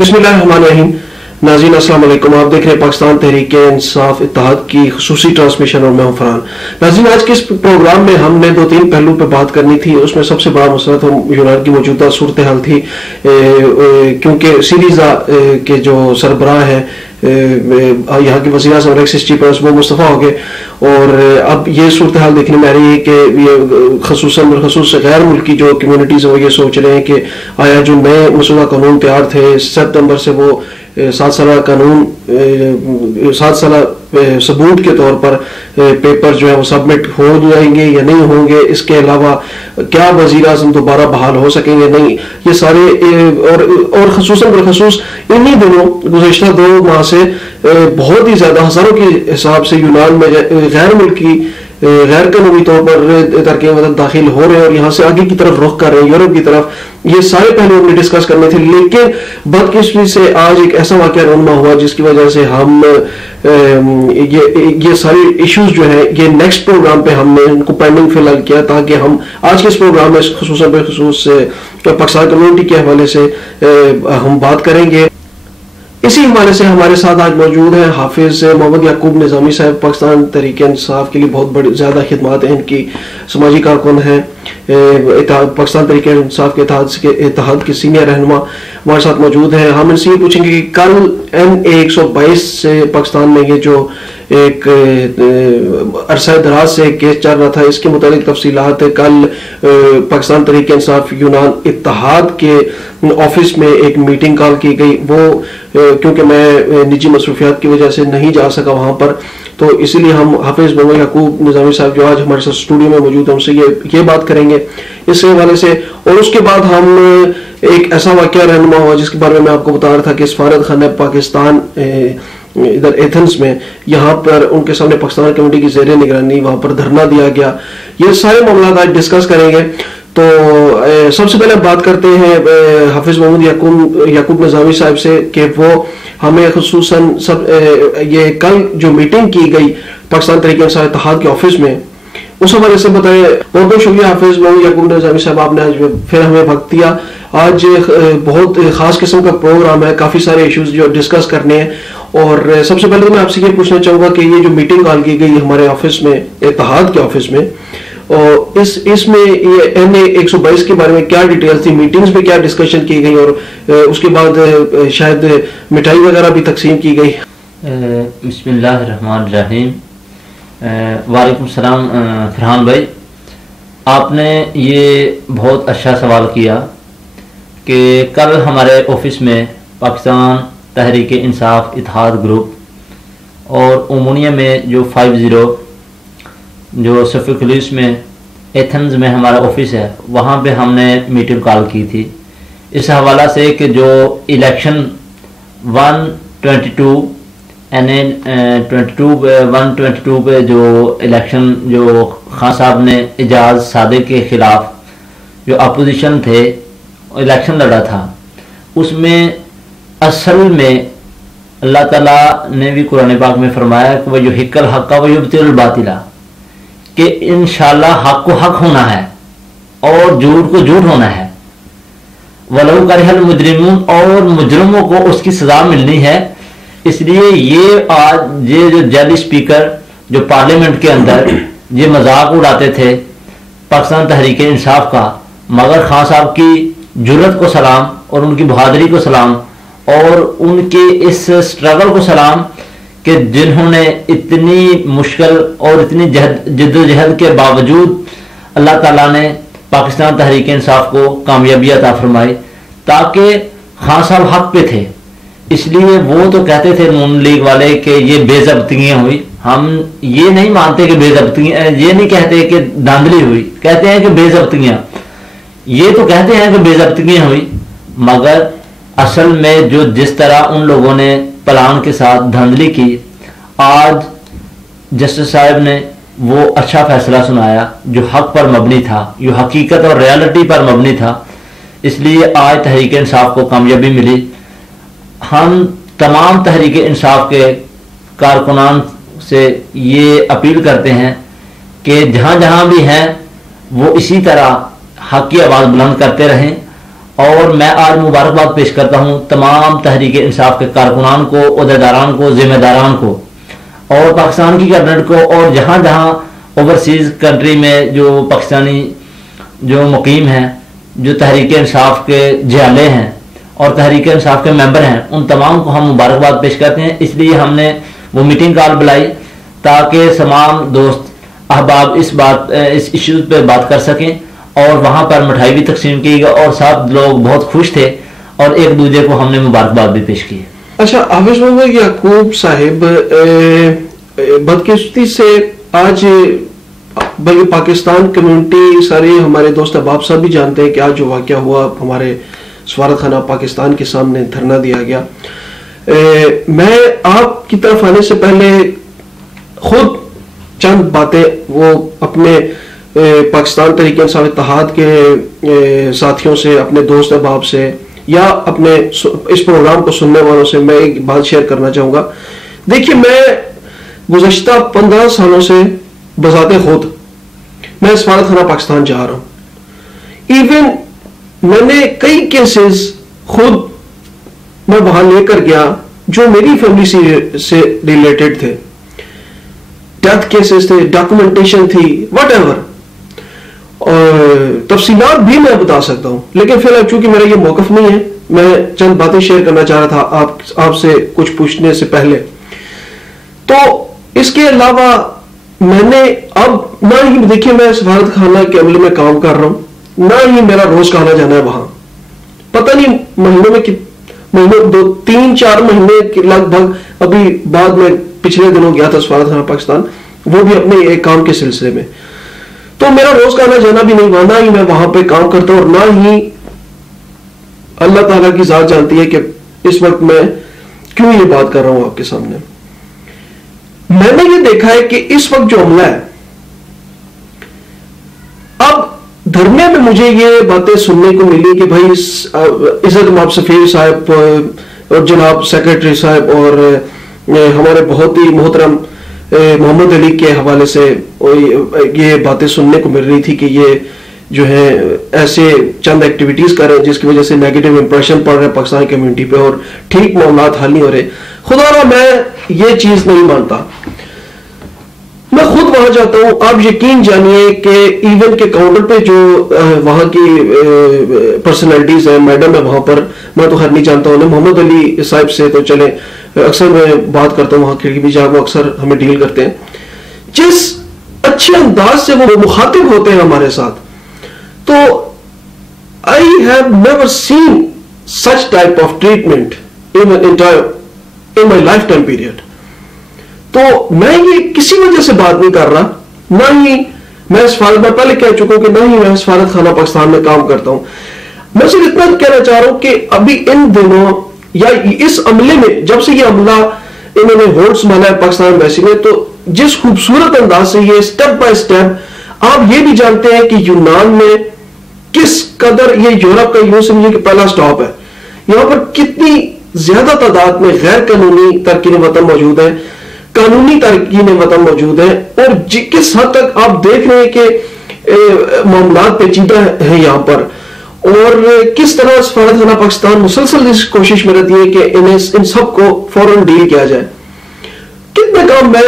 बिस्मिल्लाहिर्रहमानिर्रहीम। नाज़रीन अस्सलाम वालेकुम। आप देख रहे हैं पाकिस्तान तहरीक इंसाफ इत्तेहाद की खुसूसी ट्रांसमिशन और मैं हूं फरहान। नाज़रीन, आज के इस प्रोग्राम में हमने 2-3 पहलू पर बात करनी थी। उसमें सबसे बड़ा मसला तो यूनान की मौजूदा सूरत हाल थी, क्योंकि सीरीज़ा के जो सरबराह है यहाँ के वज़ीर आज़म रेक्स चीपर्स वो मुस्तफ़ा हो गए और अब ये सूरत हाल देखने में आ रही है कि ये खसूस गैर मुल्की जो कम्यूनिटीज़ हैं वो ये सोच रहे हैं कि आया जो नए मसूदा कानून तैयार थे 7 सितंबर से वो 7 साल कानून 7 साल सबूत के तौर पर पेपर जो है वो सबमिट हो जाएंगे या नहीं होंगे। इसके अलावा क्या वज़ीर आज़म दोबारा बहाल हो सकेंगे नहीं, ये सारे और खसूसन बिलखसूस इन्हीं दिनों गुज़श्ता 2 माह से बहुत ही ज़्यादा हज़ारों के हिसाब से यूनान में गैर मुल्की गैर कानूनी तौर पर तरकीब मतलब दाखिल हो रहे हैं और यहाँ से आगे की तरफ रुख कर रहे हैं यूरोप की तरफ। ये सारे पहलू हमने डिस्कस करने थे, लेकिन बदकिस्मती से आज एक ऐसा वाक़या रूनमा हुआ जिसकी वजह से हम ये सारे इश्यूज जो है ये नेक्स्ट प्रोग्राम पे हमने इनको पेंडिंग फिलहाल किया ताकि हम आज के इस प्रोग्राम में खुसूसन बेखुसूस पाकिस्तान कम्युनिटी के हवाले से हम बात करेंगे। इसी हवाले से हमारे साथ आज मौजूद हैं हाफिज मोहम्मद याकूब निज़ामी साहब। पाकिस्तान तहरीक इंसाफ के लिए बहुत बड़ी ज़्यादा खिदमत हैं, इनकी समाजी कारकुन हैं, पाकिस्तान तहरीक इंसाफ के इत्तेहाद के सीनियर रहनुमा हमारे साथ मौजूद हैं। हम इनसे ये पूछेंगे कि कल NA-122 से पाकिस्तान में ये जो एक अरसा दराज से केस चल रहा था, इसके मुताबिक तफसीलात कल पाकिस्तान तहरीक इंसाफ यूनान इत्तेहाद के ऑफिस में एक मीटिंग कॉल की गई। वो क्योंकि मैं निजी मसरूफियात की वजह से नहीं जा सका वहाँ पर, तो इसीलिए हम हाफिज मोहम्मद याकूब निज़ामी साहब जो आज हमारे साथ स्टूडियो में मौजूद हैं उनसे ये बात करेंगे इस हवाले से। और उसके बाद हम एक ऐसा वाक़या रहनुमा हुआ जिसके बारे में मैं आपको बता रहा था कि सफारत खाना पाकिस्तान इधर एथेंस में, यहाँ पर उनके सामने पाकिस्तान कमेटी की ज़ेरे निगरानी वहाँ पर धरना दिया गया। ये सारे मामला आज डिस्कस करेंगे। तो सबसे पहले बात करते हैं हाफिज मोहम्मद याकूब निज़ामी साहब से कि वो हमें खुसूसन सब ये कल जो मीटिंग की गई पाकिस्तान तहरीक इंसाफ इत्तेहाद के ऑफिस में उस हवाले से बताएं। बहुत बहुत शुक्रिया हाफिज मोहम्मद याकूब निज़ामी साहब, आपने आज फिर हमें वक्त दिया। आज बहुत ख़ास किस्म का प्रोग्राम है, काफ़ी सारे इश्यूज जो डिस्कस करने हैं। और सबसे पहले तो मैं आपसे ये पूछना चाहूँगा कि ये जो मीटिंग कॉल की गई हमारे ऑफिस में, इत्तेहाद के ऑफिस में, और इसमें ये NA-122 के बारे में क्या डिटेल्स थी, मीटिंग्स में क्या डिस्कशन की गई और उसके बाद शायद मिठाई वगैरह भी तकसीम की गई। बिस्मिल्लाहिर्रहमानिर्रहीम। वालेकुम सलाम फरहान भाई, आपने ये बहुत अच्छा सवाल किया कि कल हमारे ऑफिस में पाकिस्तान तहरीक इंसाफ इत्तेहाद ग्रुप और उमूनिया में जो 50 जो सफिकुलिस में एथेंस में हमारा ऑफिस है वहाँ पे हमने मीटिंग कॉल की थी इस हवाला से कि जो इलेक्शन 122 122 पे जो इलेक्शन जो खान साहब ने एजाज सादिक के ख़िलाफ़ जो अपोजिशन थे इलेक्शन लड़ा था, उसमें असल में अल्लाह ताला ने भी कुरान पाक में फरमाया कि वह जो हिक्कल हक़ व युब्तिल बातिला, कि इंशाअल्लाह हक़ को हक़ होना है और झूठ को झूठ होना है। वलौ करिहल मुजरिमून, और मुजरिमों को उसकी सज़ा मिलनी है। इसलिए ये आज ये जो जज स्पीकर जो पार्लियामेंट के अंदर ये मजाक उड़ाते थे पाकिस्तान तहरीक इंसाफ का, मगर खान साहब की जुर्रत को सलाम और उनकी बहादुरी को सलाम और उनके इस स्ट्रगल को सलाम कि जिन्होंने इतनी मुश्किल और इतनी जद्दोजहद के बावजूद अल्लाह ताला ने पाकिस्तान तहरीक इंसाफ को कामयाबी अता फरमाई, ताकि खान साहब हक पे थे। इसलिए वो तो कहते थे नून लीग वाले कि ये बेज़ब्तियाँ हुई, हम ये नहीं मानते कि बेज़ब्तियाँ, ये नहीं कहते कि धांधली हुई, कहते हैं कि बेज़ब्तियाँ, ये तो कहते हैं कि बेज़ब्तियाँ हुई, मगर असल में जो जिस तरह उन लोगों ने प्लान के साथ धांधली की, आज जस्टिस साहब ने वो अच्छा फैसला सुनाया जो हक पर मबनी था, जो हकीकत और रियलिटी पर मबनी था। इसलिए आज तहरीक इंसाफ को कामयाबी मिली। हम तमाम तहरीक इंसाफ के कारकुनान से ये अपील करते हैं कि जहाँ जहाँ भी हैं वो इसी तरह हक की आवाज़ बुलंद करते रहें और मैं आज मुबारकबाद पेश करता हूँ तमाम तहरीक इंसाफ के कारकुनान को, ओहदेदारान को, जिम्मेदारान को और पाकिस्तान की कैबिनेट को, और जहाँ जहाँ ओवरसीज़ कंट्री में जो पाकिस्तानी जो मुकीम हैं, जो तहरीक इंसाफ के जियाले हैं और तहरीक इंसाफ के मेंबर हैं, उन तमाम को हम मुबारकबाद पेश करते हैं। इसलिए हमने वो मीटिंग कॉल बुलाई ताकि तमाम दोस्त अहबाब इस इश्यूज़ पे बात कर सकें, और वहाँ पर मिठाई भी तकसीम की गई और सब लोग बहुत खुश थे और एक दूसरे को हमने मुबारकबाद भी पेश की। अच्छा, हाफिज मोहम्मद याकूब साहिब, बदकिस्मती से आज बल्कि पाकिस्तान कम्युनिटी, सारे हमारे दोस्त अहबाब साहब भी जानते हैं कि आज जो वाक़या हुआ, हमारे सफारत खाना पाकिस्तान के सामने धरना दिया गया। मैं आपकी तरफ आने से पहले खुद चंद बातें वो अपने पाकिस्तान तहरीक इंसाफ इत्तेहाद के साथियों से, अपने दोस्त अहबाब से या अपने इस प्रोग्राम को सुनने वालों से मैं एक बात शेयर करना चाहूँगा। देखिए, मैं गुज़श्ता 15 सालों से बज़ाते खुद मैं सफारत खाना पाकिस्तान जा रहा हूँ। इवन मैंने कई केसेस खुद मैं वहां लेकर गया जो मेरी फैमिली से रिलेटेड थे, डेथ केसेस थे, डॉक्यूमेंटेशन थी, व्हाटएवर, और तफसीलात भी मैं बता सकता हूं। लेकिन फिलहाल चूंकि मेरा ये मौकफ नहीं है, मैं चंद बातें शेयर करना चाह रहा था आपसे कुछ पूछने से पहले। तो इसके अलावा मैंने अब ना ही, देखिए, मैं सफारत खाना के अमले में काम कर रहा हूं, ना ही मेरा रोज का आना जाना है वहां। पता नहीं महीनों में महीने 2-3-4 महीने के लगभग, अभी बाद में पिछले दिनों गया था सफारत खाना पाकिस्तान, वो भी अपने एक काम के सिलसिले में। तो मेरा रोज का आना जाना भी नहीं हुआ, ना ही मैं वहां पे काम करता हूं, और ना ही अल्लाह ताला की जात जानती है कि इस वक्त मैं क्यों ये बात कर रहा हूं आपके सामने। मैंने ये देखा है कि इस वक्त जो हमला है, अब धरने में मुझे ये बातें सुनने को मिली कि भाई इज्जत माब सफीर साहब और जनाब सेक्रेटरी साहब और हमारे बहुत ही मोहतरम मोहम्मद अली के हवाले से ये बातें सुनने को मिल रही थी कि ये जो है ऐसे चंद एक्टिविटीज कर रहे हैं जिसकी वजह से नेगेटिव इंप्रेशन पड़ रहा है पाकिस्तानी कम्युनिटी पे और ठीक मामलात हल नहीं हो रहे। खुदा मैं ये चीज नहीं मानता। मैं खुद वहां जाता हूं, आप यकीन जानिए कि इवन के काउंटर पे जो वहां की पर्सनैलिटीज है, मैडम है वहां पर, मैं तो खैर नहीं जानता हूं, मोहम्मद अली साहब से तो चले अक्सर मैं बात करता हूं, वहां खिड़की भी जाकर अक्सर हमें डील करते हैं। जिस अच्छे अंदाज से वो मुखातिब होते हैं हमारे साथ, तो I have never seen such type of treatment in my life time period. तो मैं ये किसी वजह से बात नहीं कर रहा, ना ही मैं सफारत में पहले कह चुका हूं कि ना ही मैं सफारत खाना पाकिस्तान में काम करता हूं। मैं सिर्फ इतना कहना चाह रहा हूं कि अभी इन दिनों या इस अमले में, जब से ये हमला इन्होंने होल्ड संभाला है पाकिस्तान एम्बेसी में, तो जिस खूबसूरत अंदाज से ये स्टेप बाय स्टेप, आप ये भी जानते हैं कि यूनान में किस कदर, ये यूरोप का यूं समझिए कि पहला स्टॉप है, यहां पर कितनी ज्यादा तादाद में गैर कानूनी तरकीन वतन मौजूद है, कानूनी तरकीन वतन मौजूद है, और किस हद तक आप देख रहे हैं कि मामलात पेचीदा है यहां पर, और किस तरह सफारत खाना पाकिस्तान मुसलसल इस कोशिश में रहती है कि इन्हें इन सब को फौरन डील किया जाए। कितने काम मैं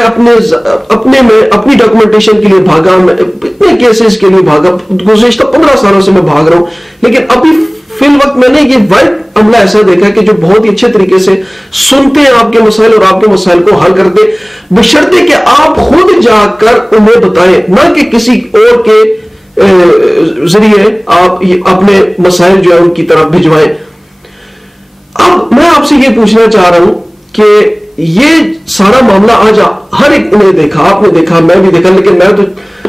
अपनी डॉक्यूमेंटेशन के लिए भागा, मैं इतने केसेस के लिए भागा, गुज़श्ता 15 सालों से मैं भाग रहा हूं, लेकिन अभी फिल वक्त मैंने ये वाइट अमला ऐसा देखा कि जो बहुत ही अच्छे तरीके से सुनते हैं आपके मसाइल और आपके मसाइल को हल करते, बशर्ते कि आप खुद जाकर उन्हें बताएं, ना कि किसी और के जरिए आप अपने मसाइल जो है उनकी तरफ भिजवाएं। अब मैं आपसे ये पूछना चाह रहा हूं कि ये सारा मामला आज हर एक ने देखा, आपने देखा, मैं भी देखा, लेकिन मैं तो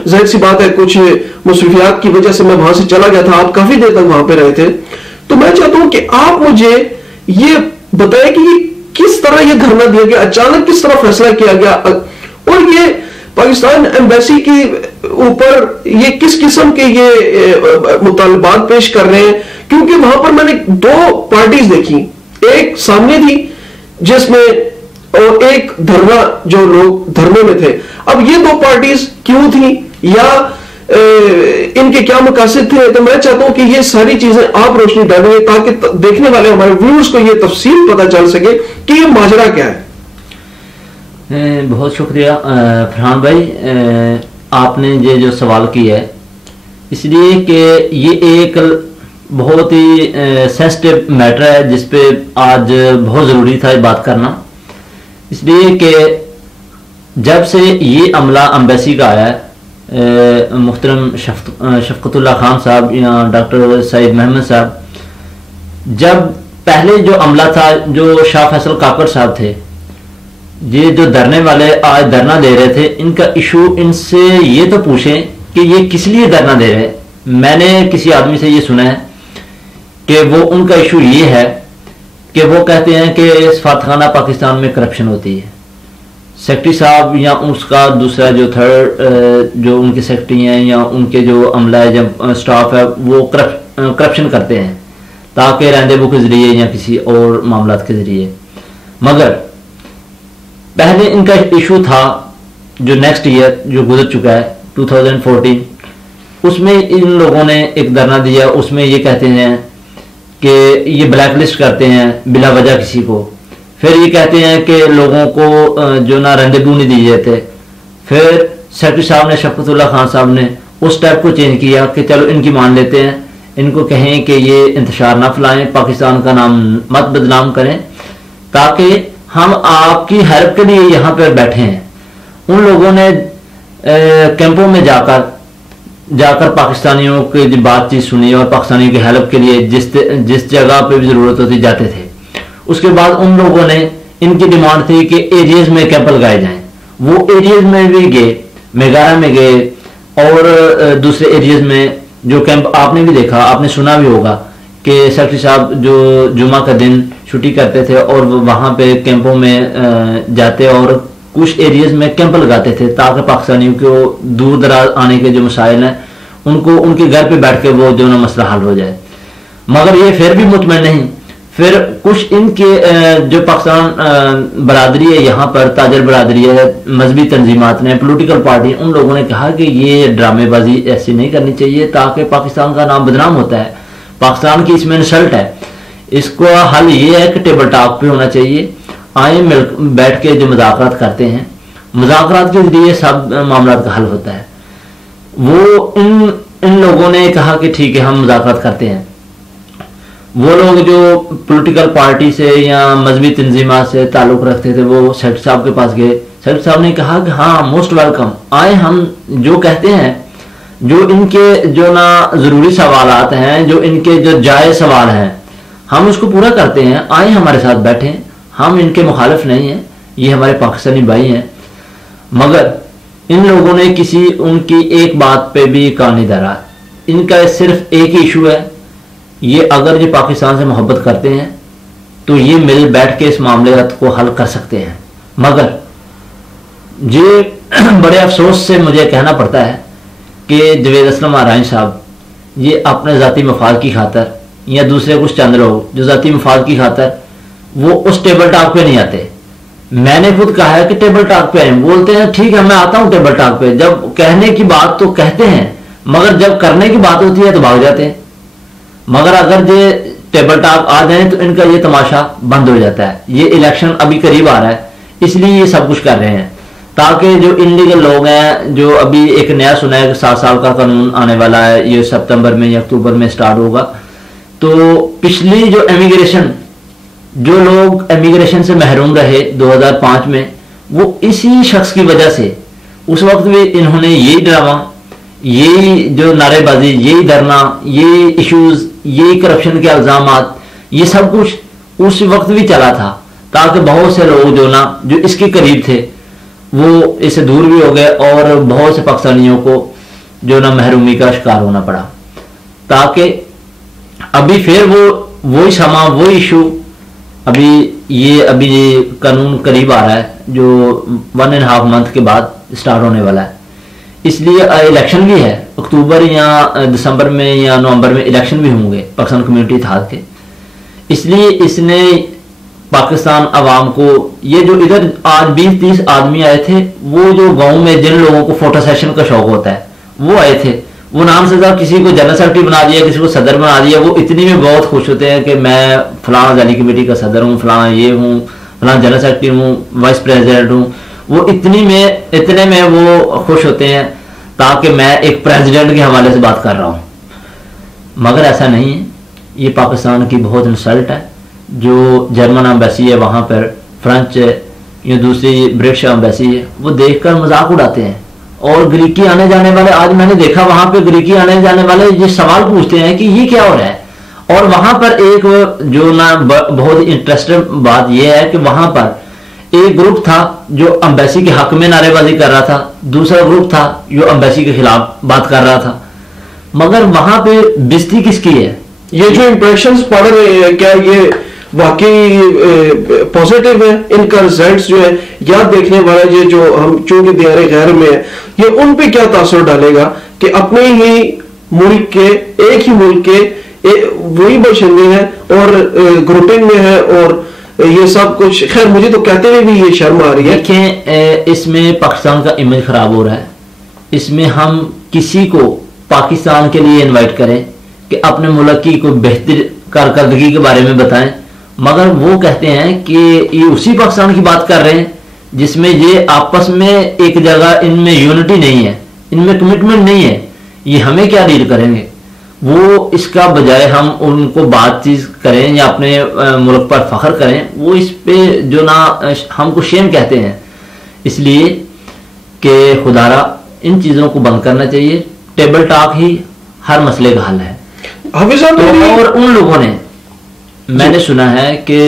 जाहिर सी बात है कुछ मुसरफियात की वजह से मैं वहां से चला गया था, आप काफी देर तक वहां पे रहे थे। तो मैं चाहता हूं कि आप मुझे ये बताएं कि ये किस तरह ये धरना दिया गया, अचानक किस तरह फैसला किया गया, और ये पाकिस्तान एम्बेसी के ऊपर ये किस किस्म के ये मुतालबात पेश कर रहे हैं, क्योंकि वहां पर मैंने 2 पार्टीज देखी, एक सामने थी जिसमें और एक धरना, जो लोग धरने में थे। अब ये 2 पार्टीज क्यों थी, या इनके क्या मकासद थे। तो मैं चाहता हूं कि ये सारी चीजें आप रोशनी डालेंगे ताकि देखने वाले हमारे व्यूअर्स को ये तफसील पता चल सके कि ये माजरा क्या है। बहुत शुक्रिया फरहान भाई, आपने ये जो सवाल किया है, इसलिए कि ये एक बहुत ही सेंसिटिव मैटर है जिस पे आज बहुत ज़रूरी था बात करना। इसलिए कि जब से ये अमला एम्बेसी का आया है, मुहतरम शफकतुल्लाह खान साहब या डॉक्टर सईद महमद साहब, जब पहले जो अमला था जो शाह फैसल काकड़ साहब थे, ये जो धरने वाले आज धरना दे रहे थे, इनका इशू इनसे ये तो पूछें कि ये किस लिए धरना दे रहे हैं। मैंने किसी आदमी से ये सुना है कि वो उनका इशू ये है कि वो कहते हैं कि सफारतखाना पाकिस्तान में करप्शन होती है। सेक्रेटरी साहब या उसका दूसरा जो थर्ड जो उनके सेक्रेटरी हैं या उनके जो अमला है या स्टाफ है वो करप्शन करते हैं ताकि रेंडेवू के ज़रिए या किसी और मामलात के ज़रिए। मगर पहले इनका इशू था जो नेक्स्ट ईयर जो गुजर चुका है 2014, उसमें इन लोगों ने एक धरना दिया। उसमें ये कहते हैं कि ये ब्लैक लिस्ट करते हैं बिला वजह किसी को। फिर ये कहते हैं कि लोगों को जो ना रेंडेवू नहीं दिए जाते। फिर सेक्रेटरी साहब ने, शफकतुल्लाह खान साहब ने उस स्टेप को चेंज किया कि चलो इनकी मान लेते हैं, इनको कहें कि ये इंतशार ना फैलाएं, पाकिस्तान का नाम मत बदनाम करें, ताकि हम आपकी हेल्प के लिए यहाँ पर बैठे हैं। उन लोगों ने कैंपों में जाकर पाकिस्तानियों की बातचीत सुनी और पाकिस्तानियों की हेल्प के लिए जिस जगह पे भी ज़रूरत होती जाते थे। उसके बाद उन लोगों ने, इनकी डिमांड थी कि एरियाज में कैंप लगाए जाएं। वो एरियाज में भी गए, मेगारा में गए और दूसरे एरियाज में जो कैंप आपने भी देखा, आपने सुना भी होगा कि सेक्रेटरी साहब जो जुमा का दिन छुट्टी करते थे और वहाँ पे कैंपों में जाते और कुछ एरियाज में कैंप लगाते थे ताकि पाकिस्तानियों को दूर दराज आने के जो मसाइल हैं उनको उनके घर पे बैठ के वो जो ना मसला हल हो जाए। मगर ये फिर भी मुतमईन नहीं। फिर कुछ इनके जो पाकिस्तान बरादरी है, यहाँ पर ताजर बरादरी है, मजहबी तंजीमात ने, पोलिटिकल पार्टी, उन लोगों ने कहा कि ये ड्रामेबाजी ऐसी नहीं करनी चाहिए ताकि पाकिस्तान का नाम बदनाम होता है, पाकिस्तान की इसमें इंसल्ट है। इसको हल ये है कि टेबल टॉक पे होना चाहिए। आए मिल बैठ के जो मुज़ाकरात करते हैं, मुज़ाकरात के जरिए सब मामला का हल होता है। वो इन लोगों ने कहा कि ठीक है हम मुज़ाकरात करते हैं। वो लोग जो पॉलिटिकल पार्टी से या मजहबी तंजीमात से ताल्लुक़ रखते थे वो सेक्रेटरी साहब के पास गए। सेक्रेटरी साहब ने कहा कि हाँ मोस्ट वेलकम, आए हम जो कहते हैं, जो इनके जो ना ज़रूरी सवालात हैं, जो इनके जो जायज़ सवाल हैं, हम उसको पूरा करते हैं। आए हमारे साथ बैठें, हम इनके मुखालिफ नहीं हैं, ये हमारे पाकिस्तानी भाई हैं। मगर इन लोगों ने किसी उनकी एक बात पे भी कान नहीं धरा। इनका सिर्फ एक ही इशू है, ये अगर ये पाकिस्तान से मोहब्बत करते हैं तो ये मिल बैठ के इस मामले को हल कर सकते हैं। मगर ये बड़े अफसोस से मुझे कहना पड़ता है कि जवेद असलम आराइन साहब ये अपने ज़ाती मफाद की खातर या दूसरे कुछ चंद लोग जो ज़ाती मफाद की खातर वो उस टेबल टॉक पे नहीं आते। मैंने खुद कहा है कि टेबल टॉक पे आए, बोलते हैं ठीक है मैं आता हूँ टेबल टॉक पे, जब कहने की बात तो कहते हैं मगर जब करने की बात होती है तो भाग जाते हैं। मगर अगर ये टेबल टॉक आ जाए तो इनका ये तमाशा बंद हो जाता है। ये इलेक्शन अभी करीब आ रहा है इसलिए ये सब कुछ कर रहे हैं ताकि जो इनलीगल लोग हैं, जो अभी एक नया सुना है 7 साल का कानून आने वाला है, ये सितंबर में या अक्टूबर में स्टार्ट होगा। तो पिछली जो इमिग्रेशन, जो लोग इमिग्रेशन से महरूम रहे 2005 में, वो इसी शख्स की वजह से उस वक्त भी इन्होंने यही ड्रामा, यही जो नारेबाजी, यही धरना, ये इश्यूज, यही करप्शन के इल्जामात, ये सब कुछ उस वक्त भी चला था ताकि बहुत से लोग जो ना जो इसके करीब थे वो इससे दूर भी हो गए और बहुत से पाकिस्तानियों को जो ना महरूमी का शिकार होना पड़ा। ताकि अभी फिर वही समा, वो इशू अभी कानून करीब आ रहा है जो 1.5 मंथ के बाद स्टार्ट होने वाला है। इसलिए इलेक्शन भी है, अक्टूबर या दिसंबर में या नवंबर में इलेक्शन भी होंगे पाकिस्तान कम्युनिटी इत्तेहाद के। इसलिए इसने पाकिस्तान अवाम को, ये जो इधर आज 20-30 आदमी आए थे, वो जो गांव में जिन लोगों को फोटो सेशन का शौक होता है वो आए थे। वो नाम से था, किसी को जनरल सेक्रेटरी बना दिया, किसी को सदर बना दिया। वो इतनी में बहुत खुश होते हैं कि मैं फलाना जैली कमेटी का सदर हूँ, फलाना ये हूँ, फलाना जनरल सेक्रेटरी हूँ, वाइस प्रेसिडेंट हूँ। वो इतने में वो खुश होते हैं ताकि मैं एक प्रेसिडेंट के हवाले से बात कर रहा हूँ। मगर ऐसा नहीं है, ये पाकिस्तान की बहुत इंसल्ट है। जो जर्मन एम्बेसी है वहाँ पर, फ्रेंच या दूसरी ब्रिटिश एम्बेसी है, वो देखकर मजाक उड़ाते हैं। और ग्रीकी आने जाने वाले, आज मैंने देखा वहाँ पे ग्रीकी आने जाने वाले ये सवाल पूछते हैं कि ये क्या हो रहा है। और वहाँ पर एक जो ना बहुत इंटरेस्टिंग बात यह है कि वहाँ पर एक ग्रुप था जो एम्बेसी के हक में नारेबाजी कर रहा था, दूसरा ग्रुप था जो एम्बेसी के खिलाफ बात कर रहा था। मगर वहां पे बेइज्जती किसकी है? ये जो इंप्रेशंस पड़ रहे हैं, क्या ये वाकई पॉजिटिव है? इनका रिजल्ट्स जो है याद देखने वाला, ये जो हम चूंकि दियारे गैर में है, ये उन पे क्या तासुर डालेगा कि अपने ही मुल्क के, एक ही मुल्क के वही बशिंदे हैं और ग्रुपिंग में है और ये सब कुछ। खैर, मुझे तो कहते हुए भी ये शर्म आ रही है। देखें, इसमें पाकिस्तान का इमेज खराब हो रहा है। इसमें हम किसी को पाकिस्तान के लिए इनवाइट करें कि अपने मुल्क की कोई बेहतर कारकर्दगी के बारे में बताएं, मगर वो कहते हैं कि ये उसी पाकिस्तान की बात कर रहे हैं जिसमें ये आपस में एक जगह, इनमें यूनिटी नहीं है, इनमें कमिटमेंट नहीं है। ये हमें क्या डील करेंगे? वो इसका बजाय हम उनको बातचीत करें या अपने मुल्क पर फख्र करें, वो इस पे जो ना हमको शेम कहते हैं। इसलिए कि खुदारा इन चीज़ों को बंद करना चाहिए। टेबल टॉक ही हर मसले का हल है। तो और उन लोगों ने, मैंने सुना है कि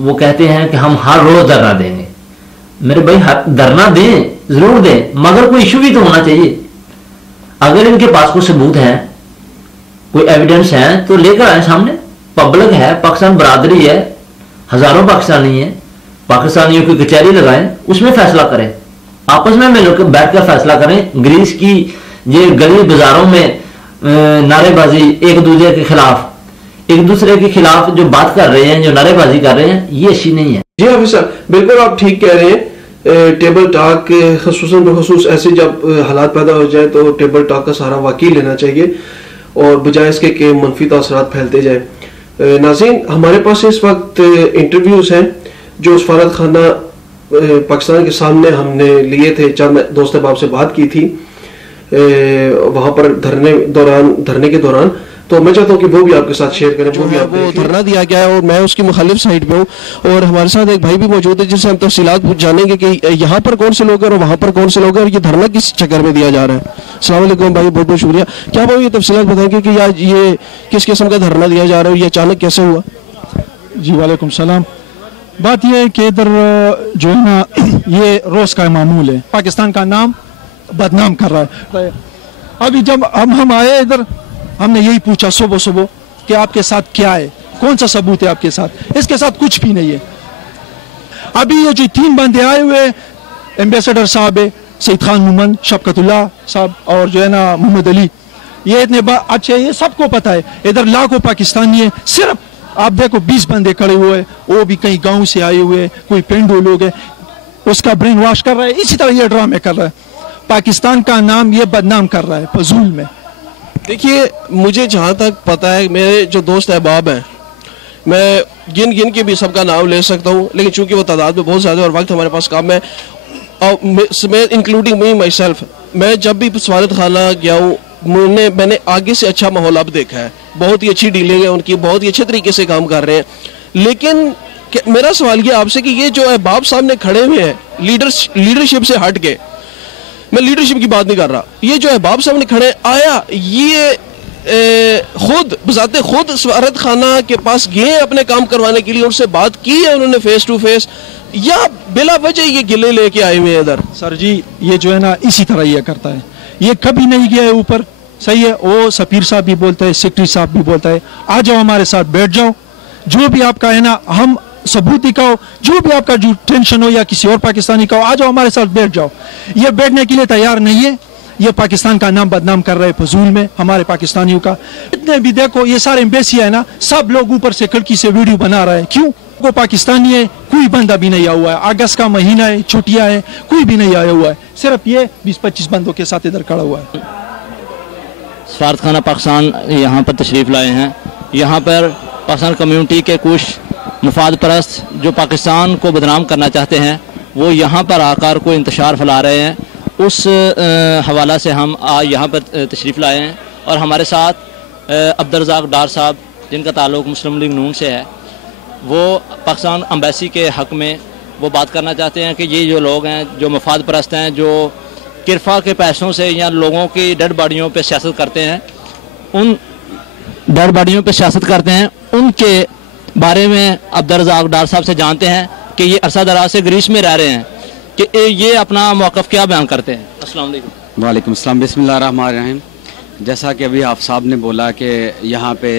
वो कहते हैं कि हम हर रोज धरना देंगे। मेरे भाई, धरना दें, जरूर दें, मगर कोई इशू भी तो होना चाहिए। अगर इनके पास कोई सबूत है, कोई एविडेंस है, तो लेकर आए सामने। पब्लिक है, पाकिस्तान बरादरी है, हजारों पाकिस्तानी है, पाकिस्तानियों की कचहरी लगाएं, उसमें फैसला करें, आपस में मिलकर बैठकर फैसला करें। ग्रीस की ये गली बाजारों में नारेबाजी, एक दूसरे के खिलाफ जो बात कर रहे हैं, जो नारेबाजी कर रहे हैं, ये अच्छी नहीं है। जी हाफिज साहब, बिल्कुल आप ठीक कह रहे हैं। टेबल टॉक खसूसन बखसूस ऐसे जब हालात पैदा हो जाए तो टेबल टॉक का सहारा वाकई लेना चाहिए और बजाय इसके कि मनफी तासरात फैलते जाए। नाज़रीन, हमारे पास इस वक्त इंटरव्यूज हैं जो सफारत खाना पाकिस्तान के सामने हमने लिए थे। चंद दोस्त अहबाब से बात की थी वहां पर धरने के दौरान, तो मैं चाहता हूँ कि वो भी आपके साथ शेयर करें। वो भी आप धरना दिया गया है और मैं उसकी मुखालिफ साइड पे हूँ और हमारे साथ एक भाई भी मौजूद है जिससे हम तफसीलात जानेंगे कि यहाँ पर कौन से लोग हैं और वहाँ पर कौन से लोग हैं और ये धरना किस चक्कर में दिया जा रहा है। अस्सलाम वालेकुम भाई, बहुत बहुत शुक्रिया। क्या भाई ये तफसीलात बताएंगे कि यार ये किस किस्म का धरना दिया जा रहा है, ये अचानक कैसे हुआ? जी वालेकुम सलाम। बात यह है कि इधर जो है ना, ये रोज का मामूल है, पाकिस्तान का नाम बदनाम कर रहा है। अभी जब हम आए इधर, हमने यही पूछा सुबह सुबह कि आपके साथ क्या है, कौन सा सबूत है आपके साथ? इसके साथ कुछ भी नहीं है। अभी ये जो 3 बंदे आए हुए, एम्बेसडर साहब है, सईद खान मोमन, शफकतुल्लाह साहब और जो है ना मोहम्मद अली, ये इतने अच्छे, ये सबको पता है इधर लाखों पाकिस्तानी है। सिर्फ आप देखो 20 बंदे खड़े हुए, वो भी कहीं गांव से आए हुए, कोई पेंडू लोग है, उसका ब्रेन वॉश कर रहा है। इसी तरह ये ड्रामे कर रहा है, पाकिस्तान का नाम ये बदनाम कर रहा है फजूल में। देखिए, मुझे जहाँ तक पता है, मेरे जो दोस्त अहबाब हैं, मैं गिन के भी सबका नाम ले सकता हूँ, लेकिन चूंकि वो तादाद में बहुत ज़्यादा और वक्त हमारे पास कम है, और मैं इंक्लूडिंग मी माई सेल्फ, मैं जब भी सफारत खाना गया हूँ, मैंने आगे से अच्छा माहौल अब देखा है। बहुत ही अच्छी डीलिंग है उनकी, बहुत ही अच्छे तरीके से काम कर रहे हैं। लेकिन मेरा सवाल ये आपसे कि ये जो अहबाब सामने खड़े हुए हैं लीडरशिप से हट के, मैं लीडरशिप की बात नहीं कर रहा, ये जो अहबाब सामने खड़े, आया ये खुद बजाते खुद सफारत खाना के पास गए अपने काम करवाने के लिए, उनसे बात की है उन्होंने फेस टू फेस, या बिला वजह ये गिले लेके आए हुए इधर? सर जी, ये जो है ना इसी तरह ये करता है, ये कभी नहीं गया है ऊपर, सही है। वो सफीर साहब भी बोलता है, सेक्रेटरी साहब भी बोलता है, आ जाओ हमारे साथ बैठ जाओ, जो भी आपका है ना, हम सबूत दिखाओ, जो भी आपका जो टेंशन हो या किसी और पाकिस्तानी का हो, आ जाओ हमारे साथ बैठ जाओ। ये बैठने के लिए तैयार नहीं है। ये पाकिस्तान का नाम बदनाम कर रहे हैं फजूल में, हमारे पाकिस्तानियों का। इतने भी देखो, ये सारे एम्बेसी है ना, सब लोग ऊपर से खिड़की से वीडियो बना रहे हैं। क्यों? वो पाकिस्तानी है, कोई बंदा भी नहीं आया हुआ है, अगस्त का महीना है, छुट्टियां है, कोई भी नहीं आया हुआ है, सिर्फ ये 20-25 बंदों के साथ इधर खड़ा हुआ है। सफारतखाना पाकिस्तान यहाँ पर तशरीफ़ लाए हैं। यहाँ पर पाकिस्तान कम्यूनिटी के कुछ मुफाद परस्त जो पाकिस्तान को बदनाम करना चाहते हैं वो यहाँ पर आकर कोई इंतशार फैला रहे हैं। उस हवाला से हम आज यहाँ पर तशरीफ़ लाए हैं और हमारे साथ अब्दुल रज़ाक डार साहब जिनका ताल्लुक़ मुस्लिम लीग नून से है, वो पाकिस्तान एम्बेसी के हक़ में वो बात करना चाहते हैं कि ये जो लोग हैं जो मफाद परस्त हैं, जो किरफा के पैसों से या लोगों की डेड बॉडियों पे सियासत करते हैं, उन डेड बॉडियों पे सियासत करते हैं, उनके बारे में अब्दुल रज़ाक डार साहब से जानते हैं कि ये अरसा दराज से ग्रीस में रह रहे हैं कि ये अपना मौक़िफ़ क्या बयान करते हैं। अस्सलाम वालेकुम। वालेकुम अस्सलाम। बिस्मिल्लाह रहमान रहीम। जैसा कि अभी आप साहब ने बोला कि यहाँ पे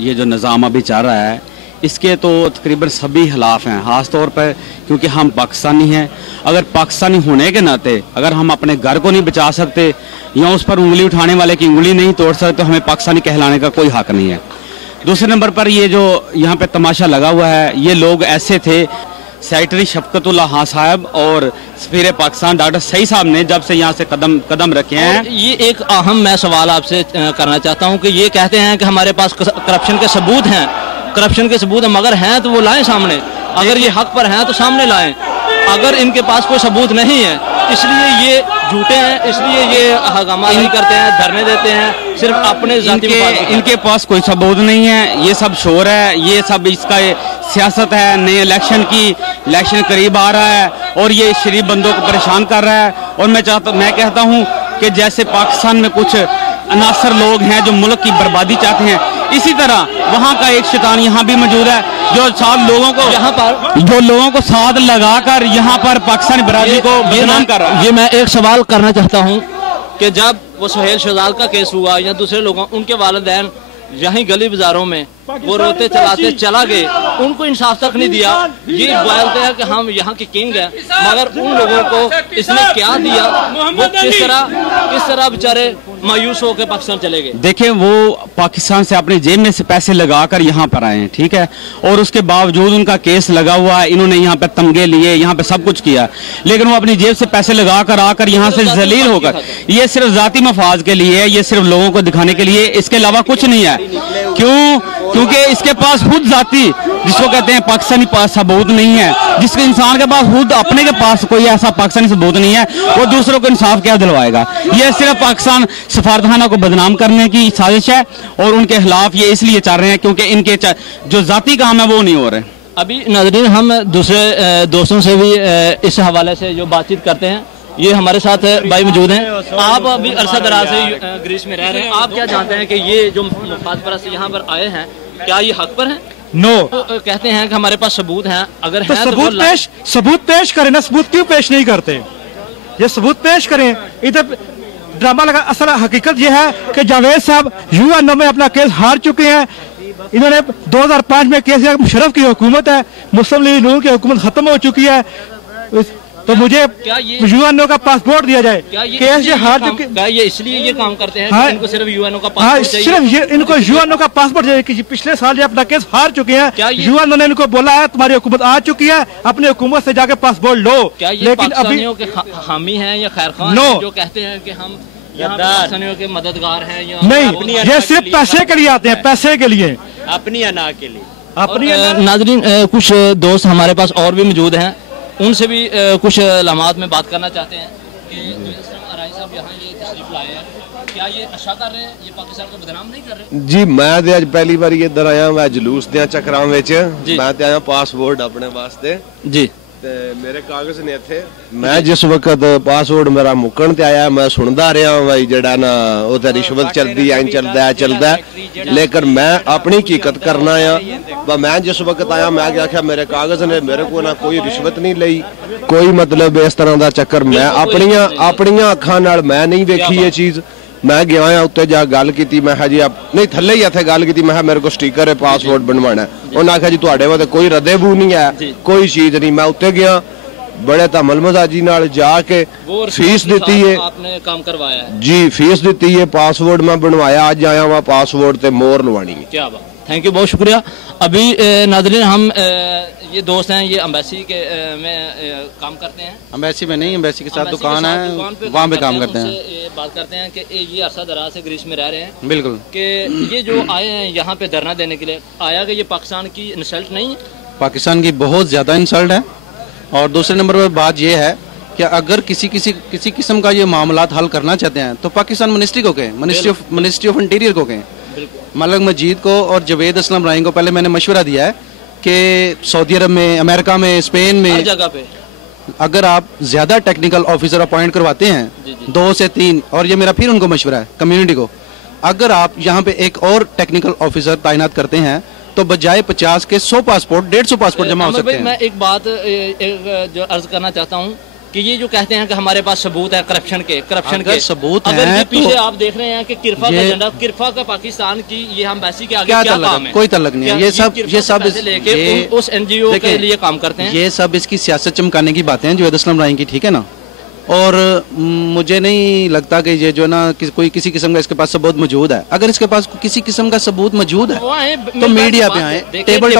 ये जो निज़ाम अभी चल रहा है इसके तो तकरीबन सभी खिलाफ हैं, ख़ास तौर पर क्योंकि हम पाकिस्तानी हैं। अगर पाकिस्तानी होने के नाते अगर हम अपने घर को नहीं बचा सकते या उस पर उंगली उठाने वाले की उंगली नहीं तोड़ सकते तो हमें पाकिस्तानी कहलाने का कोई हक़ नहीं है। दूसरे नंबर पर ये जो यहाँ पे तमाशा लगा हुआ है, ये लोग ऐसे थे, सेक्रेटरी शफकतुल्लाह खान साहब और सफीर पाकिस्तान डॉक्टर सईद साहब ने जब से यहाँ से कदम रखे हैं। ये एक अहम मैं सवाल आपसे करना चाहता हूँ कि ये कहते हैं कि हमारे पास करप्शन के सबूत हैं, करप्शन के सबूत मगर हैं तो वो लाएं सामने, अगर ये हक पर हैं तो सामने लाएं। अगर इनके पास कोई सबूत नहीं है इसलिए ये झूठे हैं, इसलिए ये हंगामा नहीं करते हैं, धरने देते हैं, सिर्फ अपने इनके पास कोई सबूत नहीं है, ये सब शोर है, ये सब इसका सियासत है। नए इलेक्शन करीब आ रहा है और ये शरीफ बंदों को परेशान कर रहा है। और मैं कहता हूँ कि जैसे पाकिस्तान में कुछ अनासर लोग हैं जो मुल्क की बर्बादी चाहते हैं, इसी तरह वहाँ का एक शैतान यहाँ भी मौजूद है जो साथ लोगों को साथ लगाकर यहाँ पर पाकिस्तानी बरादरी को बदनाम कर रहा है। ये मैं एक सवाल करना चाहता हूँ कि जब वो सुहेल शहजाद का केस हुआ या दूसरे लोगों, उनके वालिदैन यहीं गली बाजारों में वो रोते चलाते चला गए, उनको इंसाफ तक नहीं दिया। ये बोलते हैं कि हम यहाँ के किंग हैं, मगर उन लोगों को इसने क्या दिया, वो किस तरह बेचारे मायूस होकर पाकिस्तान चले गए। देखें, वो पाकिस्तान से अपनी जेब में से पैसे लगाकर यहाँ पर आए हैं, ठीक है, और उसके बावजूद उनका केस लगा हुआ है, इन्होंने यहाँ पे तमगे लिए, यहाँ पे सब कुछ किया, लेकिन वो अपनी जेब से पैसे लगाकर आकर यहाँ से जलील होकर, ये सिर्फ जाती मफाज के लिए है, ये सिर्फ लोगों को दिखाने के लिए, इसके अलावा कुछ नहीं है। क्योंकि इसके पास खुद जाती जिसको कहते हैं पाकिस्तानी पास सबूत नहीं है, जिसके इंसान के पास खुद अपने के पास कोई ऐसा पाकिस्तानी सबूत नहीं है, वो दूसरों को इंसाफ क्या दिलवाएगा। ये सिर्फ पाकिस्तान सफारतखाना को बदनाम करने की साजिश है और उनके खिलाफ ये इसलिए चल रहे हैं क्योंकि इनके जो जाती काम है वो नहीं हो रहे। अभी नाज़रीन हम दूसरे दोस्तों से भी इस हवाले से जो बातचीत करते हैं, ये हमारे साथ भाई मौजूद हैं। आप अभी अरसा दराज से ग्रीस में रह रहे हैं, आप क्या जानते हैं कि ये जो मुफाद परस्त यहाँ पर आए हैं क्या ये हक पर हैं? नो, तो कहते हैं कि हमारे पास सबूत हैं, अगर तो हैं सबूत पेश करें ना, सबूत क्यों पेश नहीं करते? ये सबूत पेश करें। इधर ड्रामा लगा। असल हकीकत यह है कि जावेद साहब यूएनओ में अपना केस हार चुके हैं। इन्होंने 2005 में केस किया, मुशर्रफ की हुकूमत है, मुस्लिम लीग नून की हुकूमत खत्म हो चुकी है, तो मुझे यूएनओ का पासपोर्ट दिया जाए। केस ये हार चुके, क्या ये इसलिए ये काम करते हैं कि इनको सिर्फ यूएनओ का पासपोर्ट चाहिए? सिर्फ इनको यूएनओ का पासपोर्ट चाहिए कि पिछले साल ये अपना केस हार चुके हैं। यूएनओ ने इनको बोला है तुम्हारी हुकूमत आ चुकी है, अपनी हुकूमत से जाके पासपोर्ट लो। लेकिन अभी हामी हैं या खैर खान जो कहते हैं कि हम पाकिस्तानियों के मददगार हैं या नहीं, ये सिर्फ पैसे के लिए आते हैं, पैसे के लिए, अपनी अना के लिए। नाज़रीन कुछ दोस्त हमारे पास और भी मौजूद हैं, उनसे भी कुछ लम्हात में बात करना चाहते हैं कि साहब यहाँ ये तशरीफ लाए हैं, क्या ये अच्छा कर रहे हैं, ये पाकिस्तान को बदनाम नहीं कर रहे? जी मैं तो अज पहली बार इधर आया, मैं जलूस दिया चक्रां विच, मैं तो आया पासपोर्ट अपने वास्ते जी, मेरे कागज ने थे। मैं जिस वक्त पासपोर्ट मेरा मुक्कन ते आया, मैं सुनता रहा भाई जड़ा ना वो रिश्वत चलती है, चलता है, लेकिन मैं अपनी हकीकत करना आ। मैं जिस वक्त आया मैं आख्या मेरे कागज ने, मेरे को ना कोई रिश्वत नहीं ली, कोई मतलब इस तरह का चक्कर मैं अपनिया अखां नाल मैं नहीं देखी ये चीज। मैं गया उत्ते जा गल की, मैं जी नहीं थले ही इतने गल की, मैं मेरे को स्टिकर है पासपोर्ट बनवाना, उन्हें आख्या जी तुहाडे वास्ते कोई रद्देबू नहीं है, कोई चीज नहीं। मैं उत्ते गया बड़े तमल मजाजी नाल जाके फीस दी है, आपने काम करवाया है जी, फीस दी है, पासपोर्ट मैं बनवाया, अज आया वहां पासपोर्ट ते मोहर लवानी है। क्या बात। थैंक यू, बहुत शुक्रिया। अभी नाज़रीन हम ये दोस्त हैं, ये एम्बेसी के में काम करते हैं। एम्बेसी में नहीं, एम्बेसी के साथ दुकान है, वहाँ पे काम करते हैं। ये बात करते हैं कि ये अरसा दराज से ग्रीस में रह रहे हैं। बिल्कुल, कि ये जो आए हैं यहाँ पे धरना देने के लिए, आया कि ये पाकिस्तान की इंसल्ट नहीं है? पाकिस्तान की बहुत ज़्यादा इंसल्ट है। और दूसरे नंबर पर बात ये है कि अगर किसी किस्म का ये मामला हल करना चाहते हैं तो पाकिस्तान मिनिस्ट्री को कहें, मिनिस्ट्री ऑफ इंटीरियर को कहें, मलक मजीद को और जावेद असलम राइन को। पहले मैंने मशवरा दिया है कि सऊदी अरब में, अमेरिका में, स्पेन में, हर जगह पे अगर आप ज़्यादा टेक्निकल ऑफिसर अपॉइंट करवाते हैं, 2 से 3, और ये मेरा फिर उनको मशवरा है कम्युनिटी को, अगर आप यहाँ पे एक और टेक्निकल ऑफिसर तैनात करते हैं तो बजाय 50 के 100 पासपोर्ट, 150 पासपोर्ट जमा हो सकते हैं। मैं एक बात जो अर्ज करना चाहता हूँ कि ये जो कहते हैं कि हमारे पास सबूत है करप्शन के सबूत अगर हैं, ये पीछे तो आप देख रहे हैं कि किरफा का झंडा, किरफा का पाकिस्तान की, ये हम एम्बेसी के आगे क्या काम है? कोई तल्लुक नहीं है। ये सब लेके उस एनजीओ के लिए काम करते हैं। ये सब इसकी सियासत चमकाने की बातें हैं जावेद असलम राइन की, ठीक है ना। और मुझे नहीं लगता कि ये जो ना कोई किसी किस्म का इसके पास सबूत मौजूद है। अगर इसके पास किसी किस्म का सबूत मौजूद है तो मीडिया पे आए। टेबल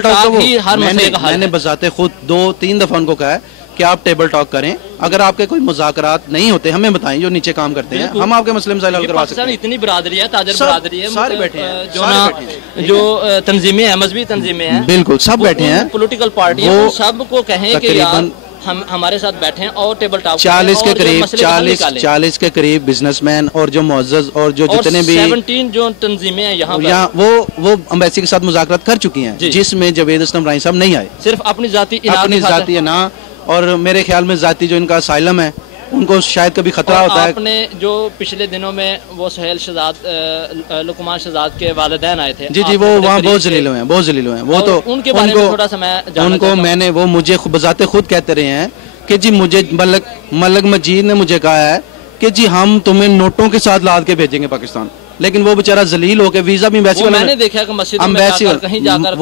टॉक तो मैंने बजाते खुद 2-3 दफा उनको कहा है कि आप टेबल टॉक करें। अगर आपके कोई मुज़ाकरात नहीं होते हमें बताएं, जो नीचे काम करते हैं, हम आपके मसले मसाइल हल करवा सकते हैं। इतनी बरादरी है, ताजर बरादरी है, सारे बैठे हैं, जो तंजीमें हैं, मजहबी तंजीमें हैं, बिल्कुल सब बैठे हैं, पॉलिटिकल पार्टी है, सबको कहें कि यार हम हमारे साथ बैठे हैं और टेबल टॉक 40 के करीब बिजनेसमैन और जो मुअज़्ज़ज़ और जो जितने भी 17 जो तंजीमें हैं यहाँ वो अम्बेसी के साथ मुज़ाकरात कर चुकी हैं, जिसमें जावेद असलम राइन साहब नहीं आए। सिर्फ अपनी जाती ना, और मेरे ख्याल में जाती जो इनका असाइलम है उनको शायद कभी खतरा होता है। आपने जो पिछले दिनों में वो सुहेल शहजाद, लुकमान शहजाद के वालिदैन आए थे, जी वो वहाँ बहुत जलील हुए हैं, वो तो उनके बारे में थोड़ा सा मैं उनको मैंने वो मुझे बजाते खुद कहते रहे हैं कि जी मुझे मलक मजीद ने मुझे कहा है कि जी हम तुम्हें नोटों के साथ लाद के भेजेंगे पाकिस्तान। लेकिन वो बेचारा जलील होकर वीजा भी एम्बेसी मैंने देखा कि मस्जिदों में जाकर, कहीं जाकर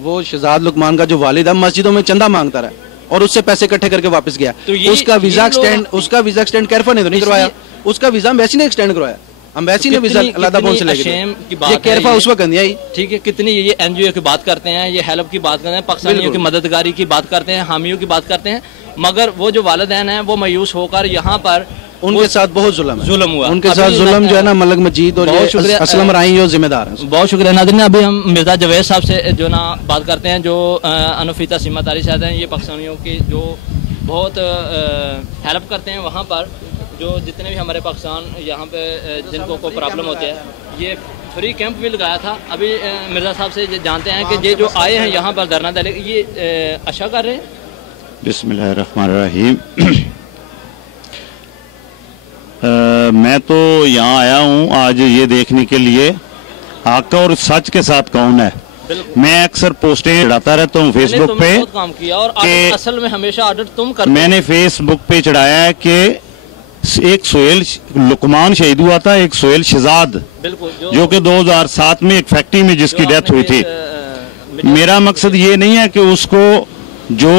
वो शहजाद लुकमान का जो वालिद है मस्जिदों में चंदा मांगता रहा और उससे पैसे इकट्ठे करके वापस गया। तो उसका वीजा एक्सटेंड कैरफा ने तो नहीं करवाया, उसका वीजा एम्बेसी ने एक्सटेंड करवाया। एम्बेसी ने वीजा अलादाबाद से लेके ये कैरफा उस वक्त नहीं आई। ठीक है, कितनी ये एनजीओ की बात करते हैं, ये हेल्प की बात करते हैं, पाकिस्तानियों की मददगारी की बात करते हैं, हामियों की बात करते हैं, मगर वो जो वालिदैन हैं वो मायूस होकर यहाँ पर उनके साथ बहुत जुल्म हुआ। उनके साथ जुल्म जो है ना, मलक मजीद और असलम राइन जो जिम्मेदार हैं। बहुत शुक्रिया नाज़रीन। अभी हम मिर्ज़ा जावेद साहब से जो ना बात करते हैं, जो अनफीता सीमा तारी साहब हैं, ये पाकिस्तानियों की जो बहुत हेल्प करते हैं वहाँ पर, जो जितने भी हमारे पाकिस्तान यहाँ पे जिनको को प्रॉब्लम होती है, ये फ्री कैंप भी लगाया था। अभी मिर्ज़ा साहब से जानते हैं कि ये जो आए हैं यहाँ पर धरना देने, ये अच्छा कर रहे हैं। बिस्मिल्लाहिर्रहमानिर्रहीम। मैं तो यहाँ आया हूँ आज ये देखने के लिए हक और सच के साथ कौन है। मैं अक्सर पोस्टें चढ़ाता रहता हूँ फेसबुक पे काम किया और असल में हमेशा ऑर्डर तुम करते। मैंने फेसबुक पे चढ़ाया है कि एक सुहेल लुकमान शहीद हुआ था, एक सुहेल शहजाद जो कि 2007 में एक फैक्ट्री में जिसकी डेथ हुई थी। मेरा मकसद ये नहीं है कि उसको जो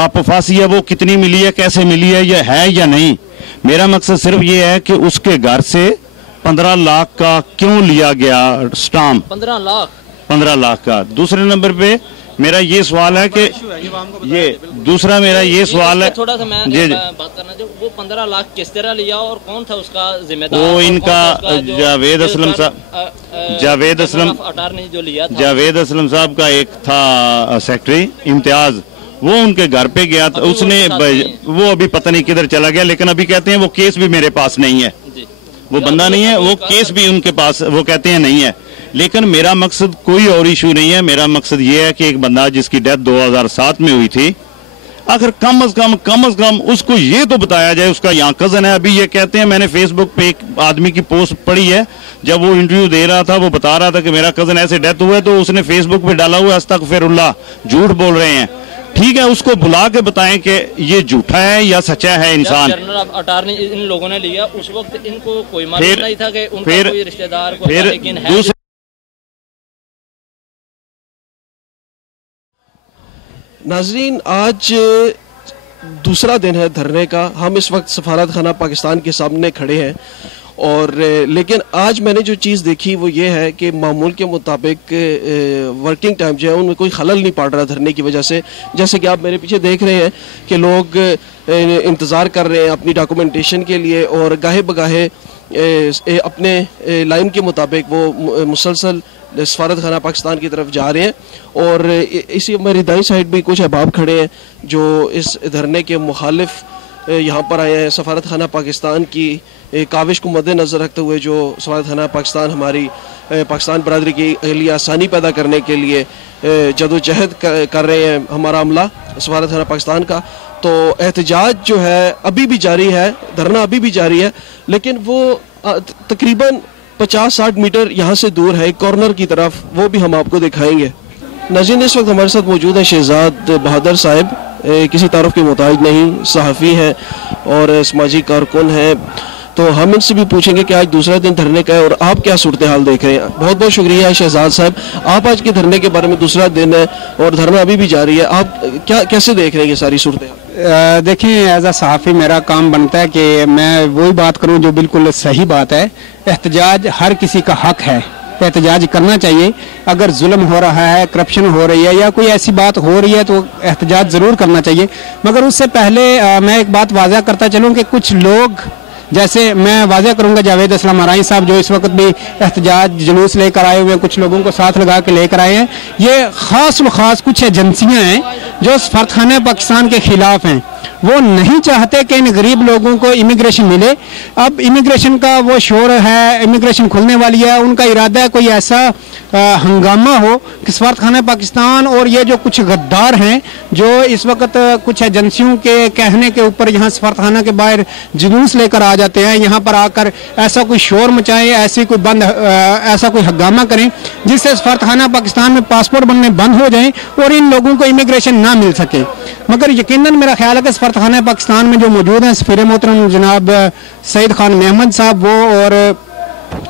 आप फांसी है वो कितनी मिली है, कैसे मिली है या नहीं। मेरा मकसद सिर्फ ये है कि उसके घर से 15 लाख का क्यों लिया गया स्टाम्प, 15 लाख का। दूसरे नंबर पे मेरा ये सवाल है कि ये दूसरा मेरा ये सवाल है, थोड़ा सा मैं बात करना जो वो 15 लाख किस तरह लिया और कौन था उसका जिम्मेदार? वो इनका जावेद असलम साहब, जावेद असलम साहब का एक था सेक्रेटरी इम्तियाज, वो उनके घर पे गया था, उसने वो अभी पता नहीं किधर चला गया, लेकिन अभी कहते हैं वो केस भी मेरे पास नहीं है, वो बंदा नहीं है, वो केस भी उनके पास वो कहते हैं नहीं है। लेकिन मेरा मकसद कोई और इशू नहीं है। मेरा मकसद ये है कि एक बंदा जिसकी डेथ 2007 में हुई थी, अगर कम अज कम उसको ये तो बताया जाए उसका यहाँ कजन है। अभी ये कहते हैं, मैंने फेसबुक पे एक आदमी की पोस्ट पढ़ी है, जब वो इंटरव्यू दे रहा था वो बता रहा था कि मेरा कजन ऐसे डेथ हुआ है, तो उसने फेसबुक पे डाला हुआ अस्तगफिरुल्लाह, झूठ बोल रहे हैं। ठीक है, उसको बुला के बताएं कि ये झूठा है या सच्चा है इंसान। जनरल अटारनी इन लोगों ने लिया, उस वक्त इनको कोई मालूम नहीं था कि उनका कोई रिश्तेदार को है, लेकिन है। नाजरीन, आज दूसरा दिन है धरने का। हम इस वक्त सफारत खाना पाकिस्तान के सामने खड़े हैं और लेकिन आज मैंने जो चीज़ देखी वो ये है कि मामूल के मुताबिक वर्किंग टाइम जो है उनमें कोई खलल नहीं पड़ रहा धरने की वजह से। जैसे कि आप मेरे पीछे देख रहे हैं कि लोग इंतज़ार कर रहे हैं अपनी डॉक्यूमेंटेशन के लिए और गाहे बगाहे अपने लाइन के मुताबिक वो मुसलसल सफारत खाना पाकिस्तान की तरफ जा रहे हैं। और इसी मेरी दाईं साइड भी कुछ अहबाब खड़े हैं जो इस धरने के मुखालिफ यहाँ पर आए हैं। सफारत खाना पाकिस्तान की काविश को मद्देनज़र रखते हुए जो सफारत खाना पाकिस्तान हमारी पाकिस्तान बरादरी की लिए आसानी पैदा करने के लिए जदोजहद कर रहे हैं हमारा अमला सफारत खाना पाकिस्तान का, तो एहतजाज जो है अभी भी जारी है, धरना अभी भी जारी है, लेकिन वो तकरीबन 50-60 मीटर यहाँ से दूर है एक कॉर्नर की तरफ, वो भी हम आपको दिखाएंगे। नाज़रीन, इस वक्त हमारे साथ मौजूद है शहजाद बहादुर साहब, किसी तारुफ के मोहताज नहीं, सहाफ़ी हैं और समाजी कारकुन हैं। तो हम इनसे भी पूछेंगे कि आज दूसरा दिन धरने का है और आप क्या सूरत हाल देख रहे हैं। बहुत बहुत शुक्रिया शहजाद साहब, आप आज के धरने के बारे में, दूसरा दिन है और धरना अभी भी जारी है, आप कैसे देख रहे हैं ये सारी सूरत हाल? देखिए, एज अ सहाफ़ी मेरा काम बनता है कि मैं वही बात करूं जो बिल्कुल सही बात है। एहतजाज हर किसी का हक है, एहतजाज करना चाहिए। अगर जुल्म हो रहा है, करप्शन हो रही है या कोई ऐसी बात हो रही है तो एहतजाज ज़रूर करना चाहिए। मगर उससे पहले मैं एक बात वाज़ा करता चलूँ कि कुछ लोग, जैसे मैं वाज़ा करूंगा जावेद असलम आरई साहब जो इस वक्त भी एहतजाज जुलूस लेकर आए हुए हैं, कुछ लोगों को साथ लगा के लेकर आए हैं, ये ख़ास व ख़ास कुछ एजेंसियां हैं जो सफारत खाना पाकिस्तान के ख़िलाफ़ हैं। वो नहीं चाहते कि इन गरीब लोगों को इमिग्रेशन मिले। अब इमिग्रेशन का वो शोर है, इमिग्रेशन खुलने वाली है, उनका इरादा है कोई ऐसा हंगामा हो कि सफारत खाना पाकिस्तान और ये जो कुछ गद्दार हैं जो इस वक्त कुछ एजेंसियों के कहने के ऊपर यहाँ सफारत खाना के बाहर जुलूस लेकर आ जाते हैं, यहाँ पर आकर ऐसा कोई शोर मचाएं, ऐसी कोई ऐसा कोई हंगामा करें जिससे सफारत खाना पाकिस्तान में पासपोर्ट बनने बंद हो जाएं और इन लोगों को इमिग्रेशन ना मिल सके। मगर यकीनन मेरा ख्याल है कि सफारत खाना पाकिस्तान में जो मौजूद हैं सफीर मोहतरम जनाब सईद खान महमद साहब, वो और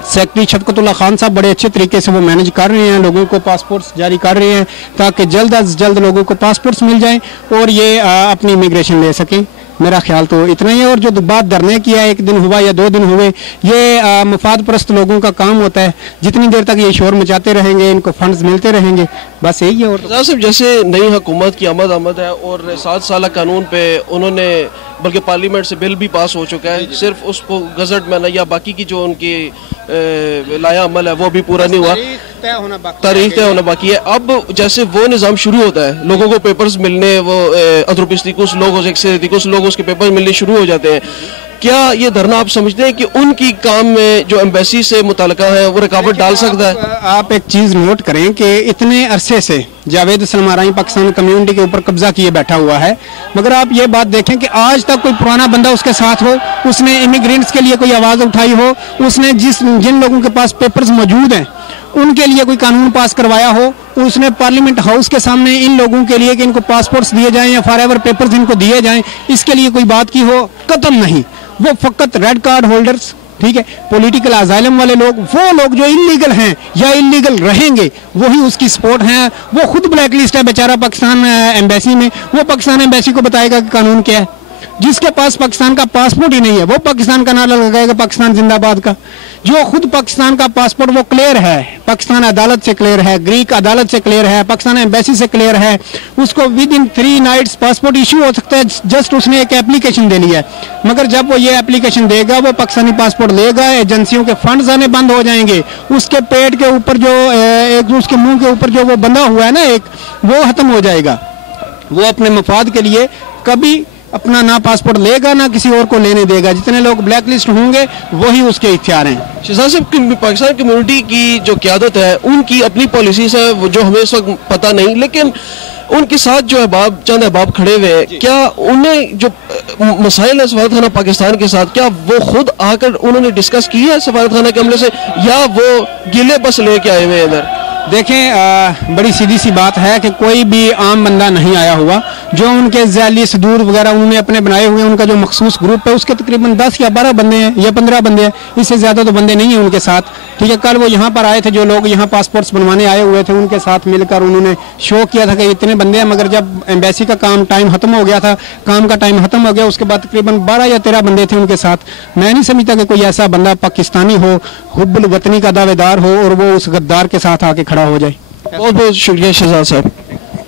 सेक्रेटरी शफकतुल्लाह खान साहब बड़े अच्छे तरीके से वो मैनेज कर रहे हैं, लोगों को पासपोर्ट्स जारी कर रहे हैं ताकि जल्द अज जल्द लोगों को पासपोर्ट्स मिल जाएं और ये अपनी इमिग्रेशन ले सकें। मेरा ख्याल तो इतना ही है। और जो बात धरने की है, एक दिन हुआ या 2 दिन हुए, ये मुफाद परस्त लोगों का काम होता है। जितनी देर तक ये शोर मचाते रहेंगे, इनको फंड्स मिलते रहेंगे, बस यही है। और साहब, जैसे नई हुकूमत की आमद है और 7 साल कानून पे उन्होंने, बल्कि पार्लियामेंट से बिल भी पास हो चुका है, सिर्फ उसको गजट में या बाकी की जो उनकी लाया अमल है वो भी पूरा नहीं हुआ, तारीख तय होना बाकी है। अब जैसे वो निज़ाम शुरू होता है, लोगों को पेपर्स मिलने, वो अथरुपिस्ती कुछ लोग उसके पेपर मिलने शुरू हो जाते हैं, क्या ये धरना आप समझते हैं कि उनकी काम में जो एम्बेसी से मुताल्लिका है वो रुकावट डाल सकता है? आप एक चीज़ नोट करें कि इतने अरसे से जावेद असलम आरई पाकिस्तान कम्युनिटी के ऊपर कब्जा किए बैठा हुआ है, मगर आप ये बात देखें कि आज तक कोई पुराना बंदा उसके साथ हो, उसने इमिग्रेंट्स के लिए कोई आवाज़ उठाई हो, उसने जिन लोगों के पास पेपर्स मौजूद हैं उनके लिए कोई कानून पास करवाया हो, उसने पार्लियामेंट हाउस के सामने इन लोगों के लिए कि इनको पासपोर्ट्स दिए जाएं या फॉरएवर पेपर्स इनको दिए जाएं, इसके लिए कोई बात की हो, कतई नहीं। वो फकत रेड कार्ड होल्डर्स, ठीक है, पॉलिटिकल अजाइलम वाले लोग, वो लोग जो इलीगल हैं या इलीगल रहेंगे वही उसकी सपोर्ट हैं। वो खुद ब्लैक लिस्ट है बेचारा पाकिस्तान एम्बेसी में, वो पाकिस्तान एम्बेसी को बताएगा कि कानून क्या है। जिसके पास पाकिस्तान का पासपोर्ट ही नहीं है वो पाकिस्तान का नारा लगाएगा पाकिस्तान जिंदाबाद का। जो खुद पाकिस्तान का पासपोर्ट वो क्लियर है, पाकिस्तान अदालत से क्लियर है, ग्रीक अदालत से क्लियर है, पाकिस्तान एम्बेसी से क्लियर है, उसको within 3 nights passport issue हो सकता है, जस्ट उसने एक एप्लीकेशन दे लिया है। मगर जब वो ये एप्लीकेशन देगा, वो पाकिस्तानी पासपोर्ट लेगा, एजेंसियों के फंड्स आने बंद हो जाएंगे, उसके पेट के ऊपर जो एक उसके मुंह के ऊपर जो वो बंधा हुआ है ना एक, वो खत्म हो जाएगा। वो अपने मफाद के लिए कभी अपना ना पासपोर्ट लेगा ना किसी और को लेने देगा। जितने लोग ब्लैक लिस्ट होंगे वही उसके इख्तियार हैं। शहजाद साहब, पाकिस्तान कम्युनिटी की जो क़यादत है उनकी अपनी पॉलिसीज है वो जो हमें इस वक्त पता नहीं, लेकिन उनके साथ जो अहबाब, चंद अहबाब खड़े हुए हैं, क्या उन्हें जो मसाइल है सफारत खाना पाकिस्तान के साथ, क्या वो खुद आकर उन्होंने डिस्कस किया है सफारत खाना के हमले से, या वो गिले बस लेके आए हुए हैं इधर? देखें बड़ी सीधी सी बात है कि कोई भी आम बंदा नहीं आया हुआ, जो उनके जैली सदूर वगैरह उन्होंने अपने बनाए हुए, उनका जो मखसूस ग्रुप है उसके तकरीबन 10 या 12 बंदे हैं या 15 बंदे हैं, इससे ज़्यादा तो बंदे नहीं हैं उनके साथ। ठीक है, कल वो यहाँ पर आए थे, जो लोग यहाँ पासपोर्ट्स बनवाने आए हुए थे उनके साथ मिलकर उन्होंने शो किया था कि इतने बंदे हैं, मगर जब एम्बेसी का काम टाइम खत्म हो गया था, काम का टाइम खत्म हो गया, उसके बाद तकरीबन 12 या 13 बंदे थे उनके साथ। मैं नहीं समझता कि कोई ऐसा बंदा पाकिस्तानी हो, हुब्बुल वतनी का दावेदार हो और वो उस गद्दार के साथ आके खड़ा हो जाए। बहुत बहुत शुक्रिया शहजाद साहब।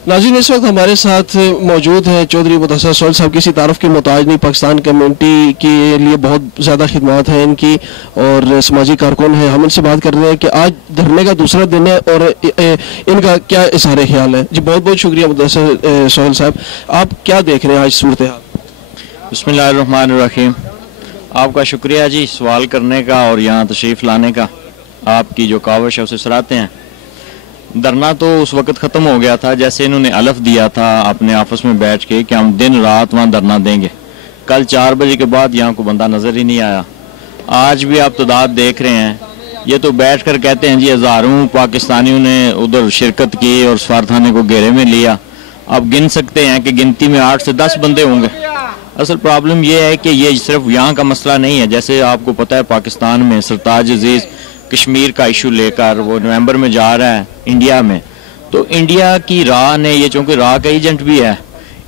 नाज़रीन, इस वक्त हमारे साथ मौजूद हैं चौधरी मुदस्सिर सोहेल साहब। किसी तारुफ की मोहताज नहीं, पाकिस्तान कम्युनिटी के लिए बहुत ज़्यादा खिदमत हैं इनकी और समाजी कारकुन हैं। हम इनसे बात कर रहे हैं कि आज धरने का दूसरा दिन है और इनका क्या इज़हार ख्याल है। जी बहुत बहुत शुक्रिया मुदस्सिर सोहेल साहब, आप क्या देख रहे हैं आज सूरत हाल? बिस्मिल्लाहिर्रहमानिर्रहीम। आपका शुक्रिया जी सवाल करने का और यहाँ तशरीफ़ लाने का। आपकी जो काविश है उसे सराहते हैं। धरना तो उस वक्त ख़त्म हो गया था जैसे इन्होंने अलफ दिया था अपने आपस में बैठ के कि हम दिन रात वहाँ धरना देंगे। कल 4 बजे के बाद यहाँ को बंदा नज़र ही नहीं आया। आज भी आप तादाद देख रहे हैं, ये तो बैठ कर कहते हैं जी हज़ारों पाकिस्तानियों ने उधर शिरकत की और सफारतखाने को घेरे में लिया। आप गिन सकते हैं कि गिनती में 8 से 10 बंदे होंगे। असल प्रॉब्लम यह है कि ये सिर्फ यहाँ का मसला नहीं है। जैसे आपको पता है पाकिस्तान में सरताज अजीज़ कश्मीर का इशू लेकर वो नवंबर में जा रहा है इंडिया में, तो इंडिया की राह ने ये, चूँकि राह का एजेंट भी है,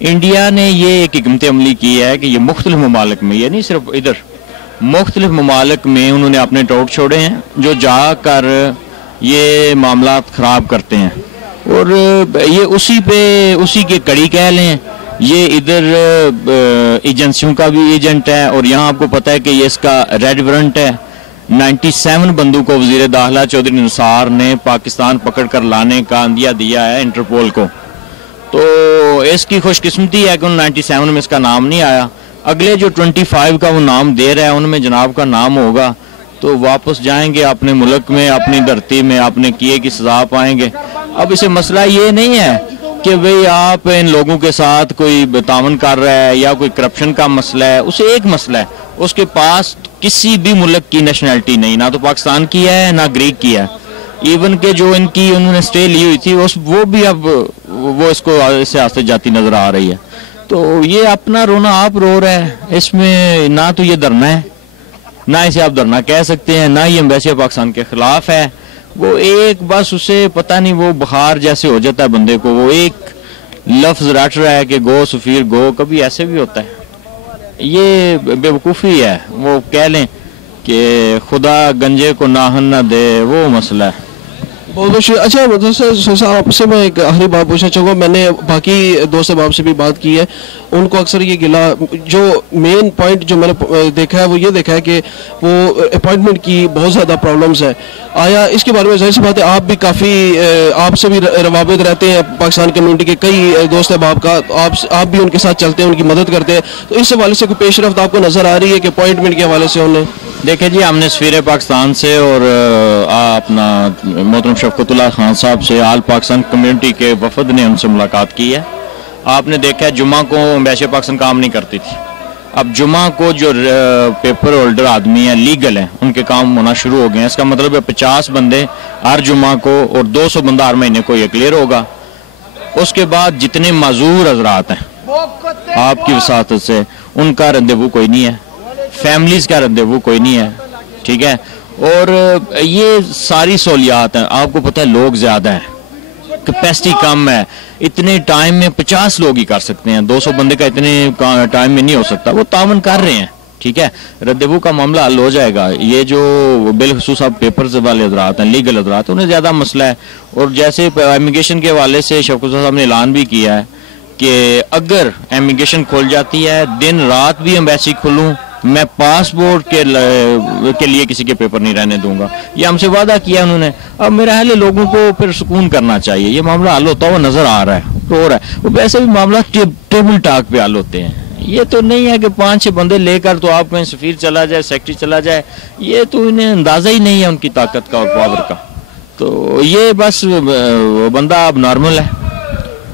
इंडिया ने ये एक हिकमत अमली की है कि ये मुख्तलिफ ममालिक में, ये नहीं सिर्फ इधर, मुख्तलिफ ममालिक में उन्होंने अपने टोट छोड़े हैं जो जाकर ये मामला ख़राब करते हैं। और ये उसी के कड़ी कह लें, ये इधर एजेंसियों का भी एजेंट है। और यहाँ आपको पता है कि ये इसका रेड वारंट है। 97 बंदों को वज़ीर दाखिला चौधरी निसार ने पाकिस्तान पकड़ कर लाने का अंदिया दिया है इंटरपोल को। तो इसकी खुशकिस्मती है कि उन 97 में इसका नाम नहीं आया। अगले जो 25 का वो नाम दे रहा है उनमें जनाब का नाम होगा तो वापस जाएंगे अपने मुल्क में, अपनी धरती में, अपने किए की सजा पाएंगे। अब इसे मसला ये नहीं है कि भाई आप इन लोगों के साथ कोई तावन कर रहा है या कोई करप्शन का मसला है। उसे एक मसला है, उसके पास किसी भी मुल्क की नेशनैलिटी नहीं, ना तो पाकिस्तान की है ना ग्रीक की है। इवन के जो इनकी उन्होंने स्टे ली हुई थी वो भी अब वो इसको इससे आस्ते जाती नजर आ रही है। तो ये अपना रोना आप रो रहे हैं, इसमें ना तो ये धरना है, ना इसे आप धरना कह सकते हैं, ना ये एम्बेसी पाकिस्तान के खिलाफ है। वो एक बस उसे पता नहीं वो बुखार जैसे हो जाता है बंदे को, वो एक लफ्ज रट रहा है कि गो सफीर गो। कभी ऐसे भी होता है, ये बेवकूफ़ी है। वो कह लें कि खुदा गंजे को नाहन न दे, वो मसला है। बहुत बहुत अच्छा मुदस्सिर आपसे मैं एक आखिरी बात पूछना चाहूँगा। मैंने बाकी दोस्त साहब से भी बात की है, उनको अक्सर ये गिला, जो मेन पॉइंट जो मैंने देखा है वो ये देखा है कि वो अपॉइंटमेंट की बहुत ज़्यादा प्रॉब्लम्स है। आया इसके बारे में जाहिर सी बात है आप भी काफ़ी आपसे भी रवाबित रहते हैं पाकिस्तान कम्युनिटी के कई दोस्त हैं आपका, आप भी उनके साथ चलते हैं, उनकी मदद करते हैं। तो इस हवाले से कोई पेशरफ्त आपको नज़र आ रही है कि अपॉइंटमेंट के हवाले से उन्हें? देखिए जी, हमने सफीर पाकिस्तान से और अपना मोहतरम शफकतुल्लाह खान साहब से आल पाकिस्तान कम्युनिटी के वफद ने उनसे मुलाकात की है। आपने देखा है जुमा को एम्बेसी पाकिस्तान काम नहीं करती थी। अब जुमा को जो पेपर होल्डर आदमी है, लीगल है, उनके काम होना शुरू हो गए हैं। इसका मतलब है 50 बंदे हर जुमा को और 200 बंदा हर महीने को ये क्लियर होगा। उसके बाद जितने माजूर हजरात हैं आपकी वसात से, उनका रंदेवू कोई नहीं है, फैमिलीज का रंदेवू कोई नहीं है, ठीक है। और ये सारी सहूलियात हैं। आपको पता है लोग ज़्यादा हैं, कैपेसिटी कम है। इतने टाइम में 50 लोग ही कर सकते हैं, 200 बंदे का इतने टाइम में नहीं हो सकता। वो तावन कर रहे हैं, ठीक है। रद्देवू का मामला हल हो जाएगा। ये जो बिलखसूस आप पेपर्स वाले हजरात हैं, लीगल हजरात, उन्हें ज़्यादा मसला है। और जैसे इमिग्रेशन के हवाले से शफकत साहब ने ऐलान भी किया है कि अगर इमिग्रेशन खुल जाती है, दिन रात भी एम्बेसी खुलूँ, मैं पासपोर्ट के लिए किसी के पेपर नहीं रहने दूंगा। ये हमसे वादा किया उन्होंने। अब मेरा ख्याल है लोगों को फिर सुकून करना चाहिए। ये मामला हल होता हुआ नजर आ रहा है, हो रहा है। वो वैसे भी मामला टेबल टॉक पे हल होते हैं। ये तो नहीं है कि 5-6 बंदे लेकर तो आप कहीं सफीर चला जाए, सेक्रेटरी चला जाए, ये तो इन्हें अंदाजा ही नहीं है उनकी ताकत का और पावर का। तो ये बस बंदा अब नॉर्मल है,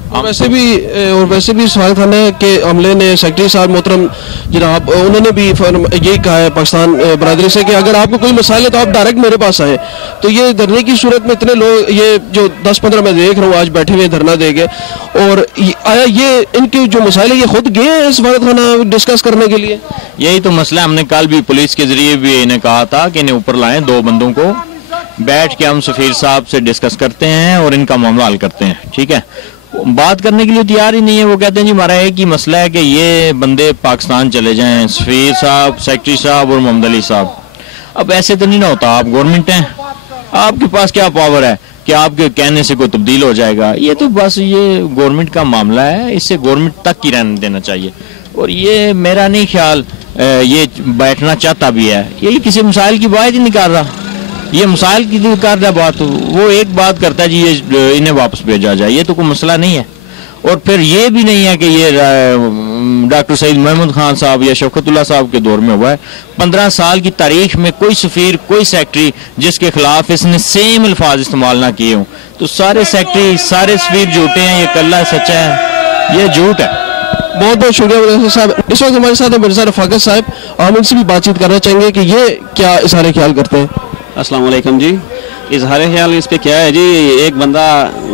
और वैसे भी सवाल खाना के हमले ने सेक्रेटरी साहब मोहतरम जनाब उन्होंने भी यही कहा है पाकिस्तान बरादरी से कि अगर आपको कोई मसाइल है तो आप डायरेक्ट मेरे पास आए। तो ये धरने की सूरत में इतने लोग, ये जो 10-15 मैं देख रहा हूँ आज बैठे हुए धरना देंगे, और आया ये इनके जो मसाइल है ये खुद गए हैं सफारत खाना डिस्कस करने के लिए? यही तो मसला, हमने कल भी पुलिस के जरिए भी इन्हें कहा था कि इन्हें ऊपर लाएं, 2 बंदों को बैठ के हम सफीर साहब से डिस्कस करते हैं और इनका मामला हल करते हैं। ठीक है, बात करने के लिए तैयार ही नहीं है। वो कहते हैं जी हमारा एक ही मसला है कि ये बंदे पाकिस्तान चले जाएं, सफीर साहब, सेक्रेटरी साहब और मोहम्मद अली साहब। अब ऐसे तो नहीं ना होता, आप गवर्नमेंट हैं, आपके पास क्या पावर है कि आपके कहने से कोई तब्दील हो जाएगा? ये तो बस ये गवर्नमेंट का मामला है, इससे गवर्नमेंट तक ही रहने देना चाहिए। और ये मेरा नहीं ख्याल ये बैठना चाहता भी है, यही किसी मसाइल की बात ही नहीं कर रहा, ये मसाइल की कर रहा बात। वो एक बात करता है जी ये इन्हें वापस भेजा जाए, ये तो कोई मसला नहीं है। और फिर ये भी नहीं है कि ये डॉक्टर सईद महमूद खान साहब या शौकतुल्लाह साहब के दौर में हुआ है। 15 साल की तारीख में कोई सफीर, कोई सेक्रेटरी जिसके खिलाफ इसने सेम अल्फाज इस्तेमाल ना किए हों, तो सारे सेक्रेटरी, सारे सफीर झूठे हैं, ये कल्ला सच्चा है, ये झूठ है। बहुत बहुत शुक्रिया साहब। इस वक्त हमारे साथ मिर्जा रफाकत साहब, हम इनसे भी बातचीत करना चाहेंगे कि ये क्या इज़हार ख्याल करते हैं। अस्सलाम वालेकुम जी। इजहार ख्याल इस पे क्या है जी, एक बंदा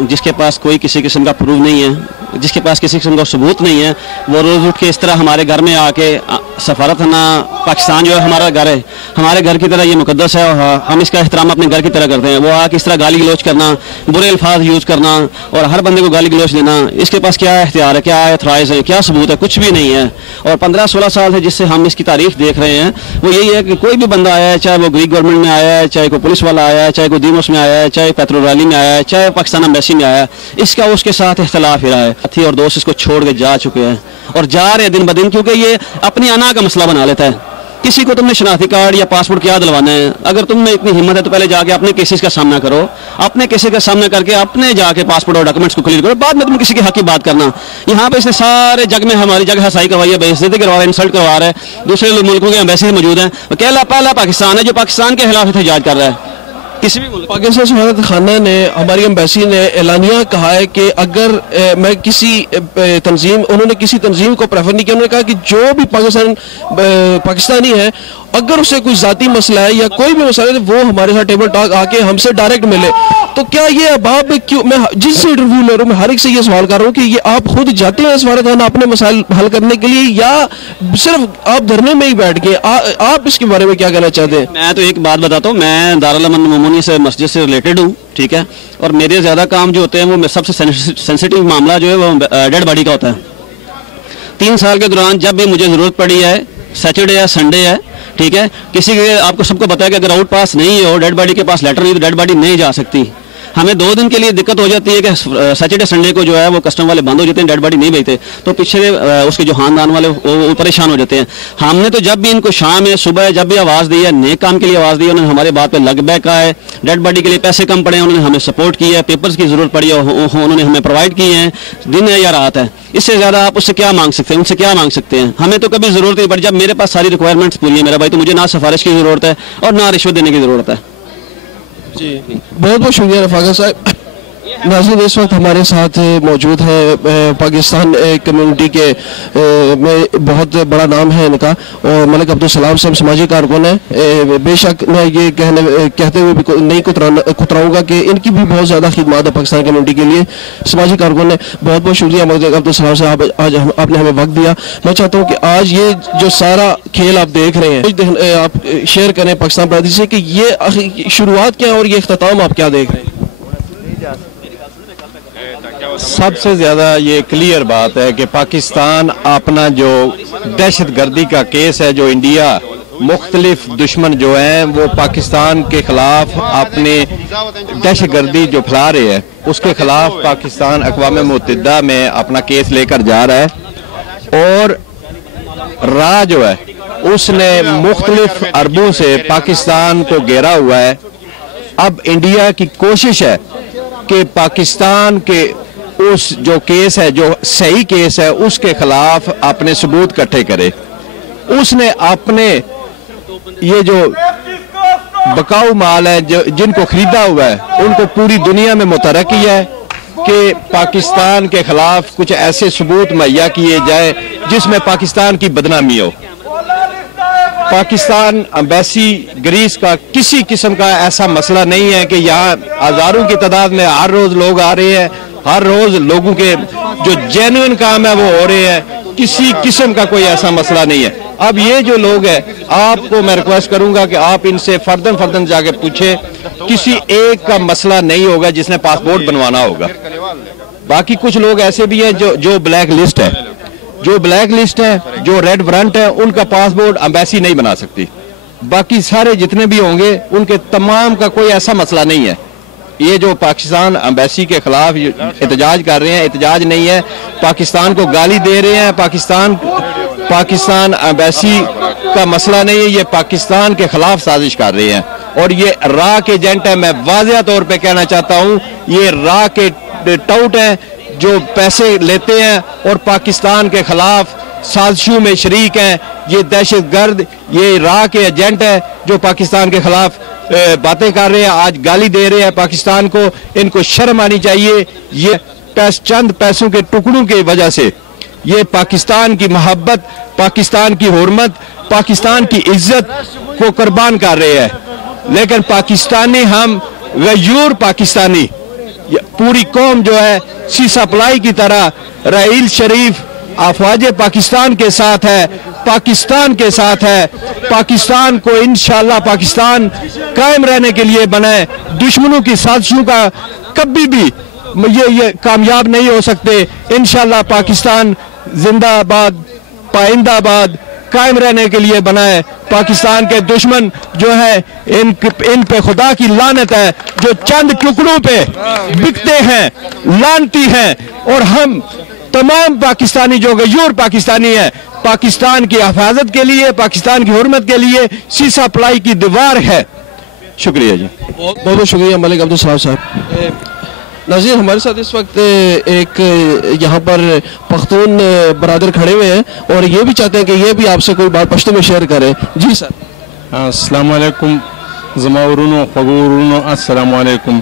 जिसके पास कोई किसी किस्म का प्रूफ नहीं है, जिसके पास किसी किस्म का सबूत नहीं है, वो रोज़ उठ के इस तरह हमारे घर में आके सफारत ना पाकिस्तान जो है हमारा घर है, हमारे घर की तरह ये मुकद्दस है और हम इसका एहतराम अपने घर की तरह करते हैं। वो आके इस तरह गाली गलोच करना, बुरे अल्फाज यूज़ करना और हर बंदे को गाली गलोच देना, इसके पास क्या इख्तियार है, क्या एथराइज़ है, क्या सबूत है? कुछ भी नहीं है। और 15-16 साल से जिससे हम इसकी तारीफ देख रहे हैं वो यही है कि कोई भी बंदा आया है, चाहे वो ग्रीक गवर्नमेंट में आया है, चाहे कोई पुलिस वाला आया है, चाहे कोई दीमोस में आया है, चाहे पेट्रोल रैली में आया है, चाहे पाकिस्तान एम्बेसी में आया है, इसका उसके साथ इख्तलाफ ही रहा है। साथी और दोस्त इसको छोड़ के जा चुके हैं और जा रहे दिन ब दिन, क्योंकि ये अपनी अना का मसला बना लेता है। किसी को तुमने शनाख्ती कार्ड या पासपोर्ट क्या दिलवाना है? अगर तुम में इतनी हिम्मत है तो पहले जाके अपने केसेस का सामना करो, अपने केसेस का सामना करके अपने जाके पासपोर्ट और डॉक्यूमेंट्स को क्लियर करो, बाद में तुम किसी के हक की बात करना। यहाँ पे इसने सारे जग में हमारी जगह हसाई करवाई है, बेइज्जती करवा रहा है, इंसल्ट करवा रहा है, दूसरे मुल्कों के एम्बेसी मौजूद हैं। पहला पाकिस्तान है जो पाकिस्तान के खिलाफ एहतजाज कर रहा है। किसी भी पाकिस्तान सफारत खाना ने, हमारी एम्बेसी ने एलानिया कहा है कि अगर मैं किसी तंजीम, उन्होंने किसी तंजीम को प्रेफर नहीं किया, उन्होंने कहा कि जो भी पाकिस्तानी है अगर उससे कोई जाती मसला है या कोई भी मसला है वो हमारे साथ टेबल टॉक आके हमसे डायरेक्ट मिले। तो क्या ये अबाब क्यों, मैं जिससे इंटरव्यू ले रहा हूँ मैं हर एक से ये सवाल कर रहा हूँ कि ये आप खुद जाते हैं सफारत खाना अपने मसाइल हल करने के लिए या सिर्फ आप धरने में ही बैठ गए? आप इसके बारे में क्या कहना चाहते हैं? मैं तो एक बात बताता हूँ, मैं दारुल अमन ममूनी से मस्जिद से रिलेटेड हूँ, ठीक है, और मेरे ज़्यादा काम जो होते हैं वो सबसे सेंसिटिव मामला जो है वो डेड बॉडी का होता है। 3 साल के दौरान जब भी मुझे ज़रूरत पड़ी है, सैटरडे या संडे है, ठीक है, किसी के आपको सबको पता है कि अगर आउट पास नहीं हो, डेड बॉडी के पास लेटर नहीं तो डेड बॉडी नहीं जा सकती। हमें 2 दिन के लिए दिक्कत हो जाती है कि सैटरडे संडे को जो है वो कस्टम वाले बंद हो जाते हैं, डेड बॉडी नहीं भेजते, तो पीछे उसके जो खानदान वाले वो परेशान हो जाते हैं। हमने तो जब भी इनको शाम है सुबह जब भी आवाज़ दी है, नेक काम के लिए आवाज़ दी है, उन्होंने हमारे बात पे लग बैक है, डेड बॉडी के लिए पैसे कम पड़े हैं उन्होंने हमें सपोर्ट किया है, पेपर्स की ज़रूरत पड़ी है उन्होंने हमें प्रोवाइड किए हैं, दिन है या रात है, इससे ज़्यादा आप उससे क्या मांग सकते हैं, उनसे क्या मांग सकते हैं? हमें तो कभी ज़रूरत नहीं पड़ी। जब मेरे पास सारी रिक्वायरमेंट्स पूरी है मेरा भाई, तो मुझे ना सिफारिश की ज़रूरत है और ना रिश्वत देने की ज़रूरत है। जी बहुत बहुत शुक्रिया रफाकत साहब। नाज़रीन इस वक्त हमारे साथ मौजूद है पाकिस्तान कम्युनिटी के में बहुत बड़ा नाम है इनका, और मलिक अब्दुल सलाम साहब समाजी कारकुन है। बेशक मैं ये कहते हुए भी नहीं कुतराऊँगा कि इनकी भी बहुत ज़्यादा खिदमत है पाकिस्तान कम्युनिटी के लिए, समाजी कारकुन है। बहुत बहुत शुक्रिया मलिक अब्दुल सलाम साहब, आज आपने हमें वक्त दिया। मैं चाहता हूँ कि आज ये जो सारा खेल आप देख रहे हैं आप शेयर करें पाकिस्तान बरादरी से कि ये शुरुआत क्या है और ये इख्तिताम आप क्या देख रहे हैं? सबसे ज़्यादा ये क्लियर बात है कि पाकिस्तान अपना जो दहशतगर्दी का केस है, जो इंडिया मुख्तलिफ दुश्मन जो हैं वो पाकिस्तान के ख़िलाफ़ अपने दहशतगर्दी जो फैला रहे हैं उसके ख़िलाफ़ पाकिस्तान अक़वाम मुत्तहिदा में अपना केस लेकर जा रहा है। और राह जो है उसने मुख्तलिफ अरबों से पाकिस्तान को घेरा हुआ है। अब इंडिया की कोशिश है कि पाकिस्तान के उस जो केस है, जो सही केस है, उसके खिलाफ अपने सबूत इकट्ठे करे। उसने अपने ये जो बकाऊ माल है, जो जिनको खरीदा हुआ है, उनको पूरी दुनिया में मुतहर्रिक किया है कि पाकिस्तान के खिलाफ कुछ ऐसे सबूत मुहैया किए जाए जिसमें पाकिस्तान की बदनामी हो। पाकिस्तान एम्बेसी ग्रीस का किसी किस्म का ऐसा मसला नहीं है कि यहाँ हजारों की तादाद में हर रोज लोग आ रहे हैं, हर रोज लोगों के जो जेन्युइन काम है वो हो रहे हैं, किसी किस्म का कोई ऐसा मसला नहीं है। अब ये जो लोग हैं, आपको मैं रिक्वेस्ट करूंगा कि आप इनसे फर्दन जाके पूछे, किसी एक का मसला नहीं होगा जिसने पासपोर्ट बनवाना होगा। बाकी कुछ लोग ऐसे भी हैं जो ब्लैक लिस्ट है, जो रेड वारंट है, उनका पासपोर्ट एम्बेसी नहीं बना सकती। बाकी सारे जितने भी होंगे उनके तमाम का कोई ऐसा मसला नहीं है। ये जो पाकिस्तान एम्बेसी के खिलाफ एहतजाज कर रहे हैं, एहतजाज नहीं है, पाकिस्तान को गाली दे रहे हैं। पाकिस्तान एम्बेसी का मसला नहीं है, ये पाकिस्तान के खिलाफ साजिश कर रहे हैं और ये रा के एजेंट है। मैं वाज़ेह तौर पे कहना चाहता हूँ, ये रा के टाउट हैं जो पैसे लेते हैं और पाकिस्तान के खिलाफ साजिशों में शरीक हैं। ये दहशतगर्द, ये रा के एजेंट है जो पाकिस्तान के खिलाफ बातें कर रहे हैं, आज गाली दे रहे हैं पाकिस्तान को। इनको शर्म आनी चाहिए। ये चंद पैसों के टुकड़ों की वजह से ये पाकिस्तान की मोहब्बत, पाकिस्तान की हुर्मत, पाकिस्तान की इज्जत को कुर्बान कर रहे हैं। लेकिन पाकिस्तानी, हम गयूर पाकिस्तानी, पूरी कौम जो है सीसा पलाई की तरह राहील शरीफ अफवाज पाकिस्तान के साथ है, पाकिस्तान के साथ है। पाकिस्तान को इंशाल्लाह पाकिस्तान कायम रहने के लिए बने। दुश्मनों की साजिशों का कभी भी ये कामयाब नहीं हो सकते। इंशाल्लाह पाकिस्तान जिंदाबाद, पाइंदाबाद, कायम रहने के लिए बनाए। पाकिस्तान के दुश्मन जो है इन पे खुदा की लानत है, जो चंद टुकड़ों पे बिकते हैं, लानती हैं। और हम तमाम पाकिस्तानी जो गयूर पाकिस्तानी है, पाकिस्तान की हिफाजत के लिए, पाकिस्तान की हुर्मत के लिए सीसा पलाई की दीवार है। शुक्रिया जी, बहुत बहुत शुक्रिया मलिक अब्दुल सलाम साहब। नाज़रीन, हमारे साथ इस वक्त एक यहाँ पर पख्तून बरादर खड़े हुए हैं और ये भी चाहते हैं कि ये भी आपसे कोई बात पश्तो में शेयर करें। जी सर। अस्सलाम वालेकुम ज़माउरुनो ख़बूरुनो, अस्सलाम वालेकुम।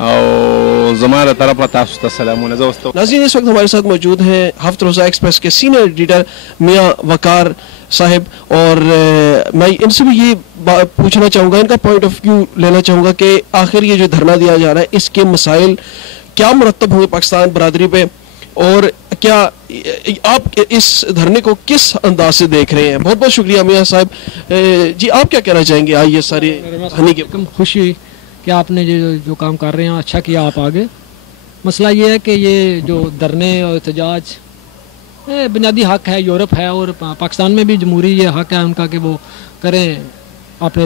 और ज़मारा तरफ तासु सलामुन। नाज़रीन, इस वक्त हमारे साथ मौजूद हैं हफ्त रोज़ा एक्सप्रेस के सीनियर एडिटर मियाँ वकार साहिब, और मैं इनसे भी ये पूछना चाहूँगा, इनका पॉइंट ऑफ व्यू लेना चाहूँगा कि आखिर ये जो धरना दिया जा रहा है इसके मसाइल क्या मुरतब होंगे पाकिस्तान बरादरी पे, और क्या आप इस धरने को किस अंदाज से देख रहे हैं। बहुत बहुत शुक्रिया मियाँ साहब। जी, आप क्या कहना चाहेंगे आज ये सारी धरने की? खुशी कि आपने जो काम कर रहे हैं अच्छा किया आप आगे। मसला ये है कि ये जो धरने और एहतजाज बुनियादी हक है, यूरोप है और पाकिस्तान में भी जमहूरी ये हक है उनका कि वो करें अपने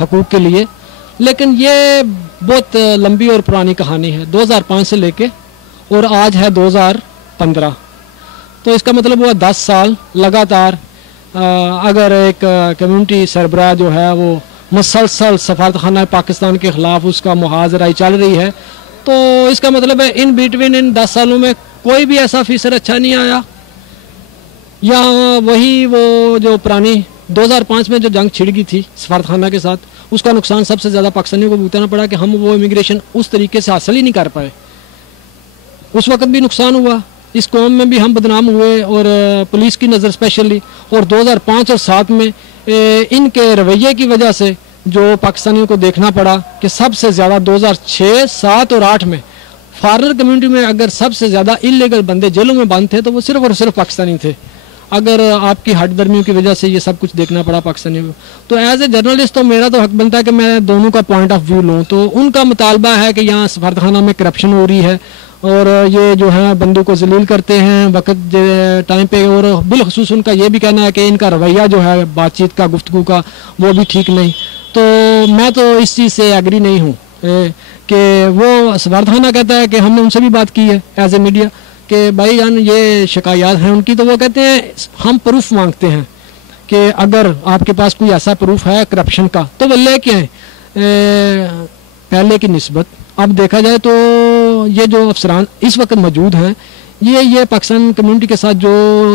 हकूक़ के लिए, लेकिन ये बहुत लंबी और पुरानी कहानी है। 2005 से लेके और आज है 2015, तो इसका मतलब हुआ 10 साल लगातार अगर एक कम्युनिटी सरबराह जो है वो मुसलसल सफारतखाना पाकिस्तान के ख़िलाफ़ उसका मुहाजराई चल रही है, तो इसका मतलब है इन बिटवीन इन 10 सालों में कोई भी ऐसा फीसर अच्छा नहीं आया, या वही वो जो पुरानी 2005 में जो जंग छिड़ गई थी सफारतखाना के साथ, उसका नुकसान सबसे ज़्यादा पाकिस्तानियों को भुगतना पड़ा कि हम वो इमिग्रेशन उस तरीके से हासिल ही नहीं कर पाए। उस वक्त भी नुकसान हुआ, इस कौम में भी हम बदनाम हुए और पुलिस की नज़र स्पेशली, और 2005 और 7 में इनके रवैये की वजह से जो पाकिस्तानियों को देखना पड़ा कि सबसे ज़्यादा 2006, 7 और 8 में फॉरेनर कम्युनिटी में अगर सबसे ज़्यादा इलीगल बंदे जेलों में बंद थे तो वो सिर्फ और सिर्फ पाकिस्तानी थे। अगर आपकी हट दर्मियों की वजह से ये सब कुछ देखना पड़ा पाकिस्तानियों को, तो एज ए जर्नलिस्ट तो मेरा तो हक बनता है कि मैं दोनों का पॉइंट ऑफ व्यू लूँ। तो उनका मुतालबा है कि यहाँ सफारतखाना में करप्शन हो रही है और ये जो है बंदों को जलील करते हैं वक्त टाइम पे, और बिलखसूस उनका ये भी कहना है कि इनका रवैया जो है बातचीत का, गुफ्तगू का, वो भी ठीक नहीं। तो मैं तो इस चीज़ से एग्री नहीं हूँ कि वो सफारतखाना कहता है कि हमने उनसे भी बात की है एज ए मीडिया कि भाई जान ये शिकायत हैं उनकी, तो वो कहते हैं हम प्रूफ मांगते हैं कि अगर आपके पास कोई ऐसा प्रूफ है करप्शन का तो वो लेके आए पहले की निस्बत। अब देखा जाए तो ये जो अफसरान इस वक्त मौजूद हैं ये पाकिस्तान कम्युनिटी के साथ जो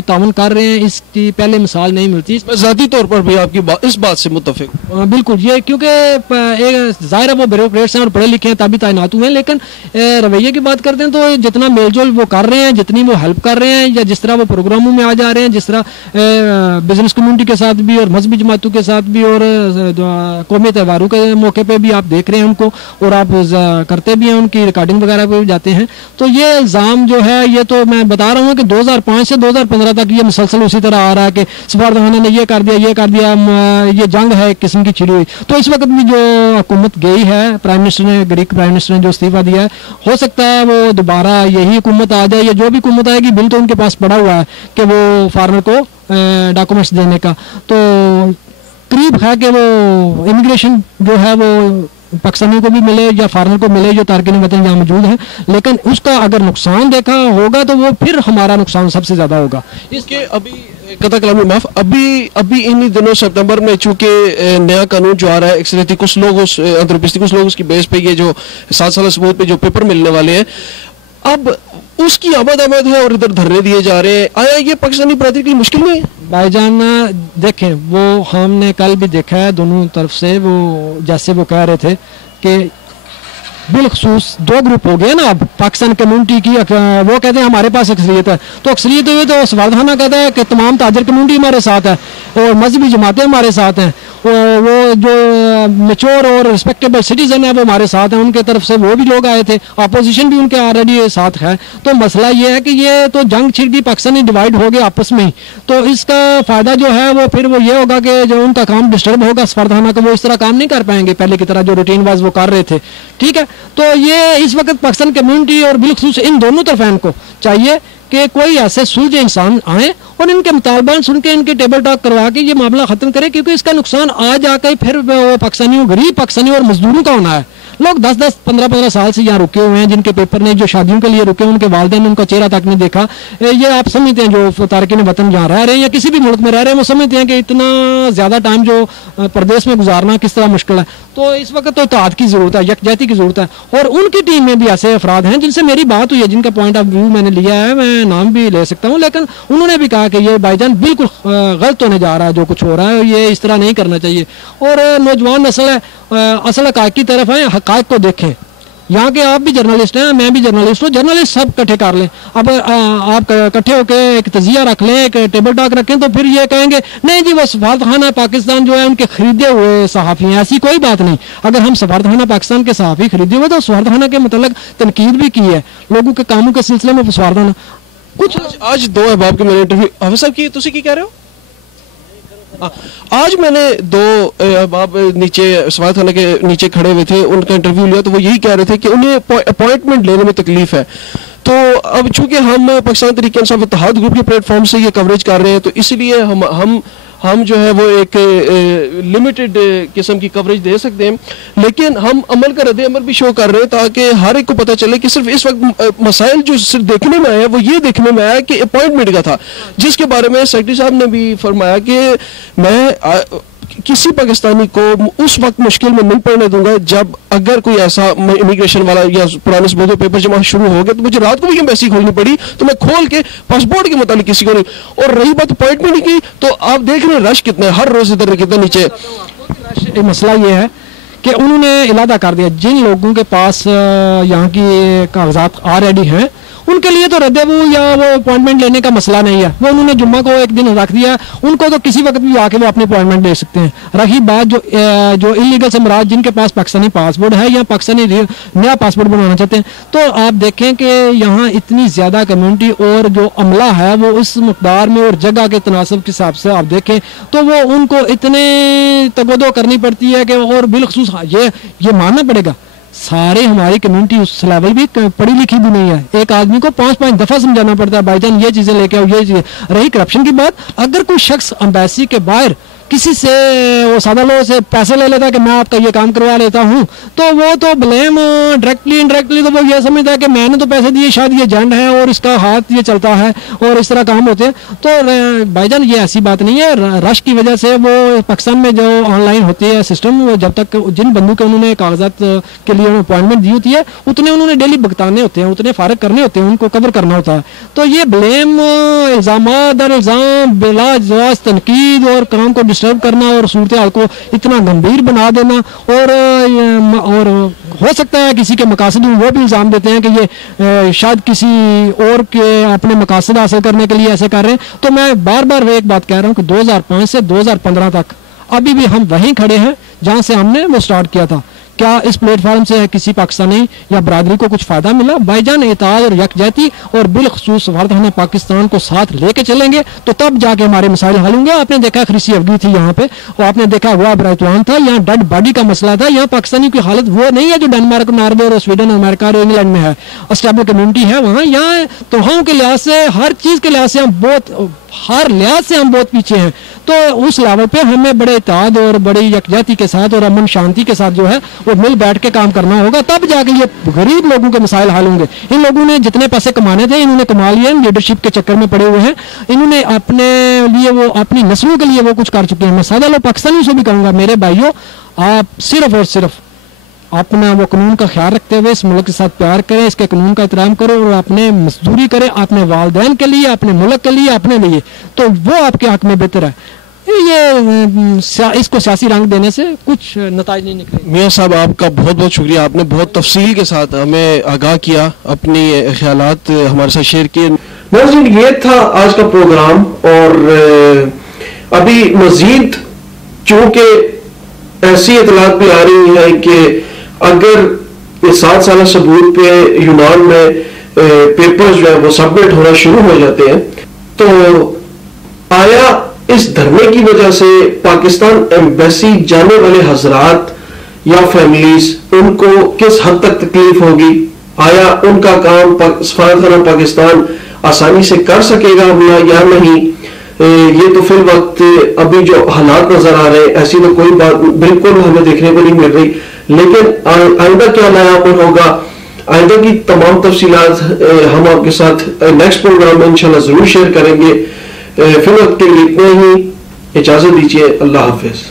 तावन कर रहे हैं इसकी पहले मिसाल नहीं मिलती। मैं ज़ाती तौर पर भी आपकी इस बात से मुत्तफिक। बिल्कुल, ये क्योंकि ज़ाहिर है वो ब्यूरोक्रेट्स हैं और पढ़े लिखे हैं तभी तैनात हुए हैं, लेकिन रवैये की बात करते हैं तो जितना मेलजोल वो कर रहे हैं, जितनी वो हेल्प कर रहे हैं, या जिस तरह वो प्रोग्रामों में आ जा रहे हैं, जिस तरह बिजनेस कम्युनिटी के साथ भी और मजहबी जमातों के साथ भी और कौमी त्योहारों के मौके पर भी आप देख रहे हैं उनको, और आप करते भी हैं, उनकी रिकॉर्डिंग वगैरह पर भी जाते हैं। तो ये इल्ज़ाम जो है ये तो मैं बता रहा हूँ कि 2005 से 2015 तक ये मुसलसल उसी तरह आ रहा है कि सफारतखाना ने ये कर दिया, ये जंग है एक किस्म की छिड़ी हुई। तो इस वक्त भी जो हुकूमत गई है, प्राइम मिनिस्टर ने, ग्रीक प्राइम मिनिस्टर ने जो इस्तीफा दिया है, हो सकता है वो दोबारा यही हुकूमत आ जाए, या जो भी हुकूमत आएगी बिल तो उनके पास पड़ा हुआ है कि वो फॉरेनर को डॉक्यूमेंट्स देने का। तो करीब है कि वो इमिग्रेशन जो है वो पाकिस्तानियों को भी मिले या फॉरेनर को मिले जो तारकिन वतन यहाँ मौजूद हैं, लेकिन उसका अगर नुकसान देखा होगा तो वो फिर हमारा नुकसान सबसे ज़्यादा होगा। इसके अभी कथा कलामी माफ, अभी इन्हीं दिनों सितंबर में चूंकि नया कानून जो आ रहा है एक्सरेती, कुछ लोग उस अंतर्पिस्ती, कुछ लोग उसकी बेस पे ये जो 7 साल सबूत पे जो पेपर मिलने वाले हैं, अब उसकी आमद है और इधर धरने दिए जा रहे हैं। आया ये पाकिस्तानी बरादरी की मुश्किल में? भाईजान देखें, वो हमने कल भी देखा है दोनों तरफ से, वो जैसे वो कह रहे थे कि बिलखसूस 2 ग्रुप हो गए ना अब पाकिस्तान कम्युनिटी की। वो कहते हैं हमारे पास अक्सरियत है, तो अक्सरियत हुई तो सफारतखाना कहता है कि तमाम ताजर कम्युनिटी हमारे साथ है और मजहबी जमातें हमारे साथ हैं, वो जो मेच्योर और रिस्पेक्टेबल सिटीजन है वो हमारे साथ हैं, उनके तरफ से वो भी लोग आए थे, अपोजिशन भी उनके ऑलरेडी साथ है। तो मसला ये है कि ये तो जंग छिड़ गई, पाकिस्तानी डिवाइड हो गए आपस में ही, तो इसका फ़ायदा जो है वो फिर वो ये होगा कि जो उनका काम डिस्टर्ब होगा सफारतखाना का, वो इस तरह काम नहीं कर पाएंगे पहले की तरह जो रूटीन वाइज वो कर रहे थे। ठीक है, तो ये इस वक्त पाकिस्तान कम्युनिटी और बिलखसूस इन दोनों तरफ को चाहिए कि कोई ऐसे सुलझे इंसान आए और इनके मुतालबान सुन के इनके टेबल टॉक करवा के ये मामला खत्म करे, क्योंकि इसका नुकसान आ जाकर फिर पाकिस्तानियों, गरीब पाकिस्तानियों और मजदूरों का होना है। लोग 10-10, 15-15 साल से यहाँ रुके हुए हैं, जिनके पेपर नहीं, जो शादियों के लिए रुके, उनके वालिदैन ने उनका चेहरा तक नहीं देखा। ये आप समझते हैं जो तारकिन वतन जहाँ रह रहे हैं या किसी भी मुल्क में रह रहे हैं, वो समझते हैं कि इतना ज़्यादा टाइम जो प्रदेश में गुजारना किस तरह मुश्किल है। तो इस वक्त तो इत्तेहाद की ज़रूरत है, यकजहती की ज़रूरत है। और उनकी टीम में भी ऐसे अफराद हैं जिनसे मेरी बात हुई है, जिनका पॉइंट ऑफ व्यू मैंने लिया है, मैं नाम भी ले सकता हूँ, लेकिन उन्होंने भी कहा कि ये भाईजान बिल्कुल गलत होने जा रहा है जो कुछ हो रहा है, ये इस तरह नहीं करना चाहिए। और नौजवान नस्ल है, असल हक़ाइक़ की तरफ है, हक़ाइक़ को देखें। यहाँ के आप भी जर्नलिस्ट हैं, मैं भी जर्नलिस्ट हूँ, जर्नलिस्ट सब इकट्ठे कर लें। अब आप इकट्ठे होकर एक तजिया रख लें, एक टेबल टॉक रखें, तो फिर ये कहेंगे नहीं जी वो सफारतखाना पाकिस्तान जो है उनके खरीदे हुए सहाफ़ी हैं। ऐसी कोई बात नहीं। अगर हम सफारतखाना पाकिस्तान के सहाफ़ी खरीदे हुए तो सफारतखाना के मतलब तनकीद भी की है लोगों के कामों के सिलसिले में। सफारतखाना कुछ आज 2 अहबाब के मैंने इंटरव्यू हाफिज साहब की, तुसी की कह रहे हो? आज मैंने 2 अहबाब नीचे सफारतखाना के नीचे खड़े हुए थे, उनका इंटरव्यू लिया, तो वो यही कह रहे थे कि उन्हें अपॉइंटमेंट लेने में तकलीफ है। तो अब चूंकि हम पाकिस्तान तहरीक इंसाफ इत्तेहाद ग्रुप के प्लेटफॉर्म से ये कवरेज कर रहे हैं, तो इसलिए हम जो है वो एक लिमिटेड किस्म की कवरेज दे सकते हैं, लेकिन हम अमल का रद्द-ए-अमल भी शो कर रहे हैं ताकि हर एक को पता चले कि सिर्फ इस वक्त मसाइल जो सिर्फ देखने में आया वो ये देखने में आया कि अपॉइंटमेंट का था, जिसके बारे में सेक्रेटरी साहब ने भी फरमाया कि मैं किसी पाकिस्तानी को उस वक्त मुश्किल में नहीं पड़ने दूंगा जब अगर कोई ऐसा इमिग्रेशन वाला या पुराने सबूतों पेपर जमा शुरू हो गया, तो मुझे रात को भी एम्बेसी खोलनी पड़ी तो मैं खोल के पासपोर्ट के मुताबिक किसी को नहीं। और रही बात अपॉइंटमेंट की, तो आप देख रहे हैं रश कितना है, हर रोज इधर कितना नीचे। मसला ये है कि उन्होंने इलादा कर दिया जिन लोगों के पास यहाँ की कागजात ऑलरेडी हैं उनके लिए तो रद्देबू या वो अपॉइंटमेंट लेने का मसला नहीं है, वो उन्होंने जुम्मा को एक दिन रख दिया, उनको तो किसी वक्त भी आके वो अपनी अपॉइंटमेंट ले सकते हैं। रही बात जो इलीगल से मुराद जिनके पास पाकिस्तानी पासपोर्ट है या पाकिस्तानी नया पासपोर्ट बनवाना चाहते हैं, तो आप देखें कि यहाँ इतनी ज़्यादा कम्युनिटी और जो अमला है वो उस मकदार में और जगह के तनासब के हिसाब से आप देखें तो वो उनको इतने तगदो करनी पड़ती है कि और बिलखसूस ये मानना पड़ेगा सारे हमारी कम्युनिटी उस लेवल भी पढ़ी लिखी भी नहीं है। एक आदमी को 5-5 दफा समझाना पड़ता है भाईजान ये चीजें लेके आओ, ये चीजें। रही करप्शन की बात, अगर कोई शख्स एम्बेसी के बाहर किसी से वो सादा लोगों से पैसे ले लेता है कि मैं आपका ये काम करवा लेता हूँ, तो वो तो ब्लेम डायरेक्टली इनडायरेक्टली तो वो ये समझता है कि मैंने तो पैसे दिए, शायद ये एजेंट है और इसका हाथ ये चलता है और इस तरह काम होते हैं। तो भाईजान ये ऐसी बात नहीं है। रश की वजह से वो पाकिस्तान में जो ऑनलाइन होती है सिस्टम, वो जब तक जिन बंदों के उन्होंने कागजात के लिए अपॉइंटमेंट दी होती है उतने उन्होंने डेली भुगताने होते हैं, उतने फारग करने होते हैं, उनको कवर करना होता है। तो ये ब्लेम, इल्ज़ाम दर इल्ज़ाम, बिला जवाज़ तनकीद और काम को डिस्टर्ब करना और सूरत हाल को इतना गंभीर बना देना, और हो सकता है किसी के मकासद में वो भी इल्ज़ाम देते हैं कि ये शायद किसी और के अपने मकासद हासिल करने के लिए ऐसे कर रहे हैं। तो मैं बार बार एक बात कह रहा हूँ कि 2005 से 2015 तक अभी भी हम वहीं खड़े हैं जहाँ से हमने वो स्टार्ट किया था। क्या इस प्लेटफॉर्म से किसी पाकिस्तानी या बरादरी को कुछ फायदा मिला? भाईजान इत्तेहाद और यकजहती और बिलखसूस हम पाकिस्तान को साथ लेके चलेंगे तो तब जाके हमारे मसाइल हल होंगे। आपने देखा खरीसी अफगी थी यहाँ पे, और आपने देखा हुआ बरातवान था, यहाँ डेड बॉडी का मसला था। यहाँ पाकिस्तानी की हालत वो नहीं है जो डेनमार्क, नॉर्वे और स्वीडन, अमेरिका और इंग्लैंड में है। स्टेबल कम्युनिटी है वहाँ। यहाँ तोहाओं के लिहाज से, हर चीज़ के लिहाज से हम हर लिहाज से हम बहुत पीछे हैं। तो उस लेवल पे हमें बड़े इत्तेहाद और बड़ी यकजहती के साथ और अमन शांति के साथ जो है वो मिल बैठ के काम करना होगा, तब जाके ये गरीब लोगों के मसाइल हल होंगे। इन लोगों ने जितने पैसे कमाने थे इन्होंने कमा लिए, लीडरशिप के चक्कर में पड़े हुए हैं। इन्होंने अपने लिए, वो अपनी नस्लों के लिए वो कुछ कर चुके हैं। मैं सादा लोग पाकिस्तानियों से भी कहूँगा, मेरे भाइयों, आप सिर्फ और सिर्फ अपना वो कानून का ख्याल रखते हुए इस मुल्क के साथ प्यार करें, इसके कानून का एहतराम करो और अपने मजदूरी करें अपने वालिदैन के लिए, अपने मुल्क के लिए, अपने लिए, तो वो आपके हक में बेहतर है। ये इसको सियासी रंग देने से कुछ नताइज नहीं निकले। मियाँ साहब, आपका बहुत बहुत शुक्रिया, आपने बहुत तफसील के साथ हमें आगाह किया, अपनी ख्यालात हमारे साथ शेयर किए। नाज़रीन, ये था आज का प्रोग्राम, और अभी मजीद चूंकि ऐसी इतलात भी आ रही है कि अगर 7 साल सबूत पे यूनान में पेपर्स जो है वो सबमिट होना शुरू हो जाते हैं, तो आया इस धरने की वजह से पाकिस्तान एम्बेसी जाने वाले हजरात या फैमिलीज, उनको किस हद तक तकलीफ होगी? आया उनका काम सफारतखाना पाकिस्तान आसानी से कर सकेगा या नहीं? ये तो फिर वक्त अभी जो हालात नजर आ रहे हैं, ऐसी तो कोई बात बिल्कुल हमें देखने को नहीं मिल रही। लेकिन आइंदा क्या नया होगा, आइंदा की तमाम तफसीलात हम आपके साथ नेक्स्ट प्रोग्राम में इंशाल्लाह जरूर शेयर करेंगे। फिर वक्त के लिए इतना ही, इजाजत दीजिए। अल्लाह हाफिज।